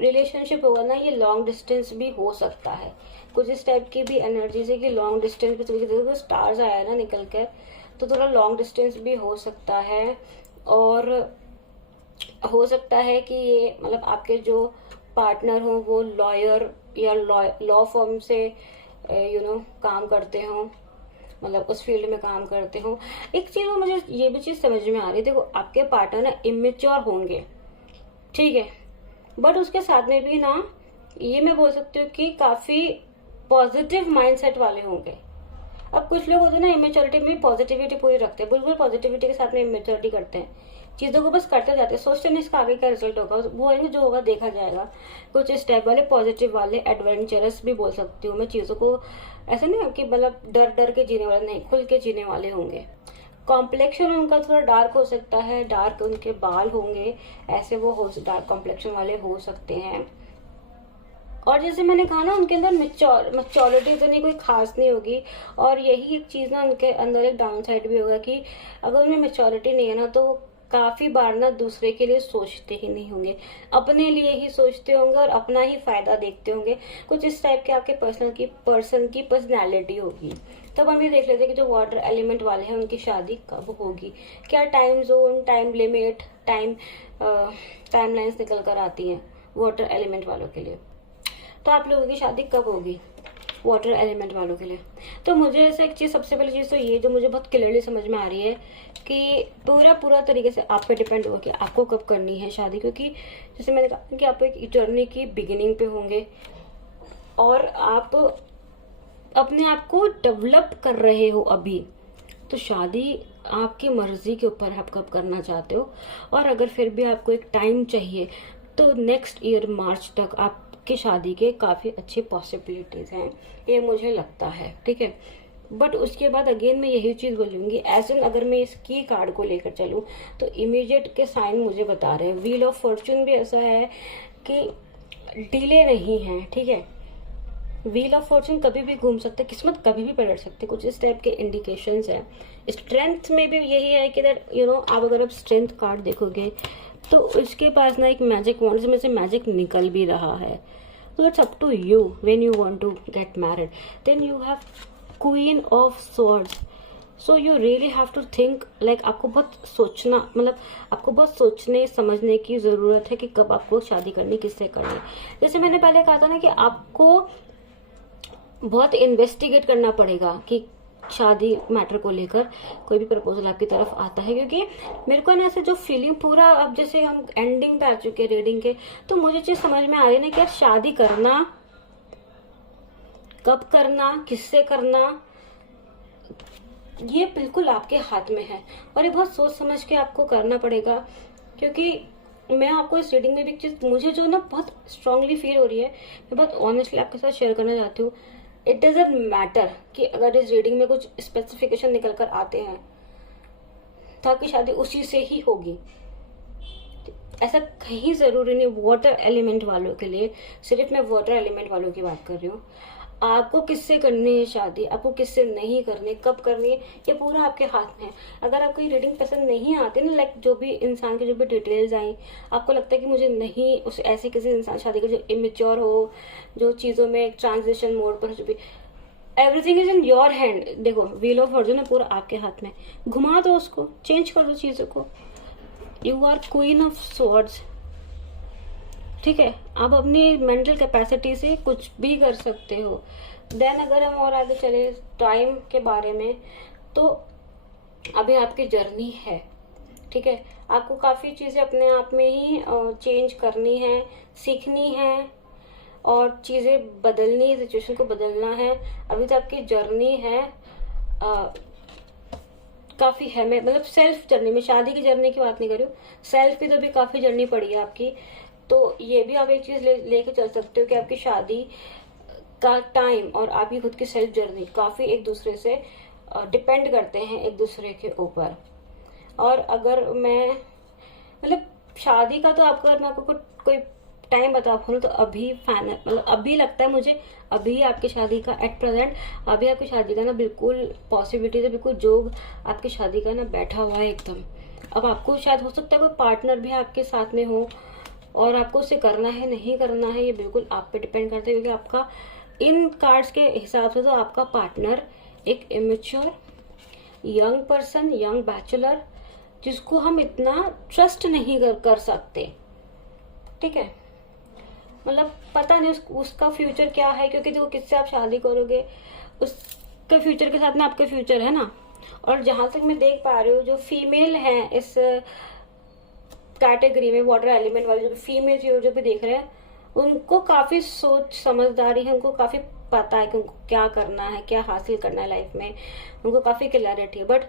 रिलेशनशिप होगा ना, ये लॉन्ग डिस्टेंस भी हो सकता है। कुछ इस टाइप की भी एनर्जी से कि लॉन्ग डिस्टेंस पे तो स्टार्स आया ना निकल कर, तो थोड़ा लॉन्ग डिस्टेंस भी हो सकता है। और हो सकता है कि ये मतलब आपके जो पार्टनर हो वो लॉयर या लॉ फर्म से काम करते हो, मतलब उस फील्ड में काम करते हो। एक चीज मुझे ये भी चीज समझ में आ रही है, देखो आपके पार्टनर ना इमेच्योर होंगे, ठीक है, बट उसके साथ में भी ना ये मैं बोल सकती हूँ कि काफी पॉजिटिव माइंडसेट वाले होंगे। अब कुछ लोग होते हैं ना इमेच्योरिटी में पॉजिटिविटी पूरी रखते हैं, बिल्कुल पॉजिटिविटी के साथ में इमेच्योरिटी करते हैं, चीजों को बस करते जाते हैं, सोचते नहीं इसका आगे क्या रिजल्ट होगा, वो आएंगे जो होगा देखा जाएगा। कुछ स्टेप वाले पॉजिटिव वाले एडवेंचरस भी बोल सकती हूँ मैं चीजों को, ऐसा नहीं कि मतलब डर डर के जीने वाले नहीं, खुल के जीने वाले होंगे। कॉम्प्लेक्शन उनका थोड़ा डार्क हो सकता है, डार्क उनके बाल होंगे, ऐसे वो हो डार्क कॉम्प्लेक्शन वाले हो सकते हैं। और जैसे मैंने कहा ना उनके अंदर मैच्योरिटी तो नहीं कोई खास नहीं होगी, और यही एक चीज ना उनके अंदर एक डाउन साइड भी होगा कि अगर उनमें मैच्योरिटी नहीं है ना तो काफी बार ना दूसरे के लिए सोचते ही नहीं होंगे, अपने लिए ही सोचते होंगे और अपना ही फायदा देखते होंगे। कुछ इस टाइप के आपके पर्सन की पर्सनैलिटी होगी। तब हम ये देख लेते हैं कि जो वाटर एलिमेंट वाले हैं उनकी शादी कब होगी, क्या time zone, time limit, timelines निकल कर आती हैं वाटर एलिमेंट वालों के लिए। तो आप लोगों की शादी कब होगी वाटर एलिमेंट वालों के लिए? तो मुझे ऐसा एक चीज, सबसे पहली चीज तो ये जो मुझे बहुत क्लियरली समझ में आ रही है कि पूरा तरीके से आप पे डिपेंड होगा कि आपको कब करनी है शादी, क्योंकि जैसे मैंने कहा कि आप एक जर्नी की बिगिनिंग पे होंगे और आप अपने आप को डेवलप कर रहे हो अभी, तो शादी आपकी मर्जी के ऊपर आप कब करना चाहते हो। और अगर फिर भी आपको एक टाइम चाहिए तो नेक्स्ट ईयर मार्च तक आपकी शादी के काफी अच्छी पॉसिबिलिटीज हैं, ये मुझे लगता है, ठीक है। बट उसके बाद अगेन मैं यही चीज बोलूंगी, एज एन अगर मैं इसकी कार्ड को लेकर चलूं तो इमीडिएट के साइन मुझे बता रहे हैं। व्हील ऑफ फॉर्चून भी ऐसा है कि डिले नहीं है, ठीक है। व्हील ऑफ फॉर्चून कभी भी घूम सकते, किस्मत कभी भी पलट सकती, कुछ इस टाइप के इंडिकेशंस हैं। स्ट्रेंथ में भी यही है कि दैट आप अगर आप स्ट्रेंथ कार्ड देखोगे तो उसके पास ना एक मैजिक वॉन्ड में से मैजिक निकल भी रहा है। तो it's up to you when you want to get married, then you have queen of swords, so you really have to think, like आपको बहुत सोचना, मतलब आपको बहुत सोचने समझने की जरूरत है कि कब आपको शादी करनी, किससे करनी। जैसे मैंने पहले कहा था ना कि आपको बहुत इन्वेस्टिगेट करना पड़ेगा कि शादी मैटर को लेकर कोई भी प्रपोजल आपकी तरफ आता है, क्योंकि मेरे को ना ऐसे जो फीलिंग पूरा, अब जैसे हम एंडिंग पे आ चुके रीडिंग के, तो मुझे चीज समझ में आ रही है ना कि यार शादी करना, कब करना, किससे करना, ये बिल्कुल आपके हाथ में है और ये बहुत सोच समझ के आपको करना पड़ेगा। क्योंकि मैं आपको इस रीडिंग में भी एक चीज मुझे जो ना बहुत स्ट्रांगली फील हो रही है, मैं बहुत ऑनेस्टली आपके साथ शेयर करना चाहती हूँ। इट डजंट मैटर कि अगर इस रीडिंग में कुछ स्पेसिफिकेशन निकल कर आते हैं तो आपकी शादी उसी से ही होगी, ऐसा कहीं जरूरी नहीं। वाटर एलिमेंट वालों के लिए, सिर्फ मैं वाटर एलिमेंट वालों की बात कर रही हूँ। आपको किससे करनी है शादी, आपको किससे नहीं करनी, कब करनी है, ये पूरा आपके हाथ में है। अगर आपको ये रीडिंग पसंद नहीं आती ना, लाइक जो भी इंसान की जो भी डिटेल्स आई, आपको लगता है कि मुझे नहीं उस ऐसे किसी इंसान शादी का जो इमेच्योर हो, जो चीजों में ट्रांजिशन मोड पर, जो भी everything is in your hand. देखो व्हील ऑफ फॉर्चून है पूरा आपके हाथ में, घुमा दो उसको, चेंज कर दो चीजों को। You are queen of swords, ठीक है। आप अपनी मेंटल कैपेसिटी से कुछ भी कर सकते हो। देन अगर हम और आगे चले टाइम के बारे में, तो अभी आपकी जर्नी है, ठीक है। आपको काफी चीजें अपने आप में ही चेंज करनी है, सीखनी है और चीजें बदलनी है, सिचुएशन को बदलना है। अभी तो आपकी जर्नी है काफी है, मैं मतलब सेल्फ जर्नी में, शादी की जर्नी की बात नहीं कर रही हूँ, सेल्फ की तो भी काफी जर्नी पड़ी है आपकी। तो ये भी आप एक चीज लेके चल सकते हो कि आपकी शादी का टाइम और आपकी खुद की सेल्फ जर्नी काफी एक दूसरे से डिपेंड करते हैं, एक दूसरे के ऊपर। और अगर मैं मतलब शादी का तो आपको, अगर मैं आपको कोई टाइम बता पाऊँ तो अभी फाइनल, मतलब अभी लगता है मुझे, अभी आपकी शादी का एट प्रेजेंट, अभी आपकी शादी का ना बिल्कुल पॉसिबिलिटी है, बिल्कुल जोग आपकी शादी का ना बैठा हुआ है एकदम। अब आपको शायद हो सकता है कोई पार्टनर भी आपके साथ में हो और आपको उसे करना है नहीं करना है, ये बिल्कुल आप पे डिपेंड करता है। क्योंकि आपका इन कार्ड्स के हिसाब से तो आपका पार्टनर एक immature young person, young bachelor, जिसको हम इतना ट्रस्ट नहीं कर सकते, ठीक है। मतलब पता नहीं उसका फ्यूचर क्या है, क्योंकि देखो किससे आप शादी करोगे के फ्यूचर के साथ में आपका फ्यूचर है ना। और जहां तक मैं देख पा रही हूँ, जो फीमेल है इस कैटेगरी में, वाटर एलिमेंट वाले जो फीमेल जो भी देख रहे हैं, उनको काफी सोच समझदारी है, उनको काफी पता है कि उनको क्या करना है, क्या हासिल करना है लाइफ में, उनको काफी क्लैरिटी है। बट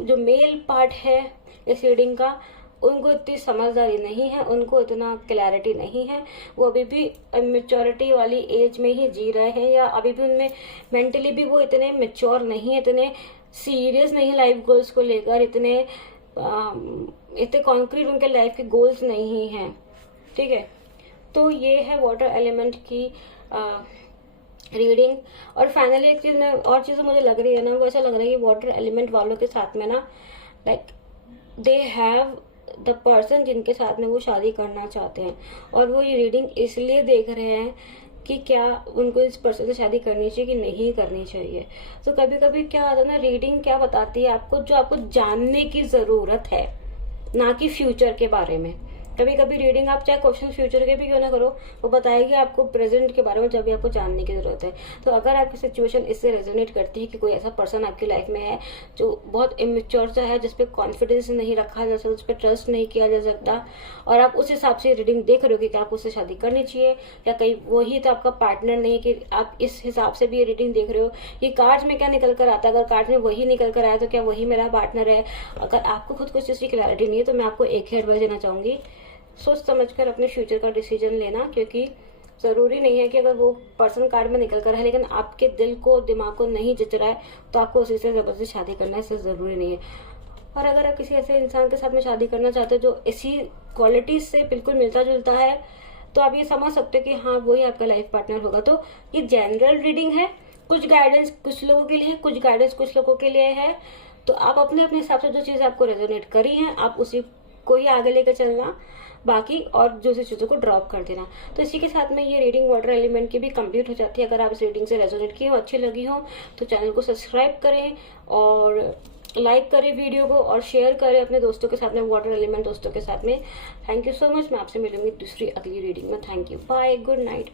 जो मेल पार्ट है इस रीडिंग का, उनको इतनी समझदारी नहीं है, उनको इतना क्लैरिटी नहीं है, वो अभी भी मेच्योरिटी वाली एज में ही जी रहे हैं, या अभी भी उनमें मेंटली भी वो इतने मेच्योर नहीं है, इतने सीरियस नहीं है लाइफ गोल्स को लेकर, इतने कॉन्क्रीट उनके लाइफ के गोल्स नहीं हैं। ठीक है, तो ये है वाटर एलिमेंट की रीडिंग। और फाइनली एक चीज और चीज मुझे लग रही है ना, वो ऐसा लग रहा है कि वाटर एलिमेंट वालों के साथ में ना, like they have the person जिनके साथ में वो शादी करना चाहते हैं, और वो ये रीडिंग इसलिए देख रहे हैं कि क्या उनको इस पर्सन से शादी करनी चाहिए कि नहीं करनी चाहिए। तो कभी कभी क्या होता है ना, रीडिंग क्या बताती है आपको, जो आपको जानने की जरूरत है, ना कि फ्यूचर के बारे में। कभी कभी रीडिंग आप चाहे क्वेश्चन फ्यूचर के भी क्यों ना करो, वो बताएगी आपको प्रेजेंट के बारे में, जब भी आपको जानने की जरूरत है। तो अगर आपकी सिचुएशन इससे रेजोनेट करती है कि कोई ऐसा पर्सन आपकी लाइफ में है जो बहुत इमेच्योर सा है, जिसपे कॉन्फिडेंस नहीं रखा जा सकता, उस पर ट्रस्ट नहीं किया जा सकता, और आप उस हिसाब से रीडिंग देख रहे हो कि आपको उससे शादी करनी चाहिए, या कहीं वही तो आपका पार्टनर नहीं, कि आप इस हिसाब से भी रीडिंग देख रहे हो। ये कार्ड्स में क्या निकल कर आता है, अगर कार्ड में वही निकल कर आया तो क्या वही मेरा पार्टनर है। अगर आपको खुद को इस चीज की क्लैरिटी नहीं है, तो मैं आपको एक ही एडवाइस देना चाहूंगी, सोच समझकर अपने फ्यूचर का डिसीजन लेना, क्योंकि जरूरी नहीं है कि अगर वो पर्सन कार्ड में निकल कर है लेकिन आपके दिल को दिमाग को नहीं जच रहा है तो आपको उसी से जबरदस्ती शादी करना है, इससे जरूरी नहीं है। और अगर आप किसी ऐसे इंसान के साथ में शादी करना चाहते हो जो इसी क्वालिटीज से बिल्कुल मिलता जुलता है, तो आप ये समझ सकते हो कि हाँ वही आपका लाइफ पार्टनर होगा। तो ये जनरल रीडिंग है, कुछ गाइडेंस कुछ लोगों के लिए है, कुछ गाइडेंस कुछ लोगों के लिए है। तो आप अपने अपने हिसाब से जो चीज आपको रेजोनेट करी है, आप उसी को ही आगे लेकर चलना, बाकी और दूसरी चीजों को ड्रॉप कर देना। तो इसी के साथ में ये रीडिंग वाटर एलिमेंट की भी कंप्लीट हो जाती है। अगर आप इस रीडिंग से रेजोनेट किए हो, अच्छी लगी हो, तो चैनल को सब्सक्राइब करें और लाइक करें वीडियो को, और शेयर करें अपने दोस्तों के साथ में, वाटर एलिमेंट दोस्तों के साथ में। Thank you so much. मैं आपसे मिलूंगी दूसरी अगली रीडिंग में। Thank you, bye, good night.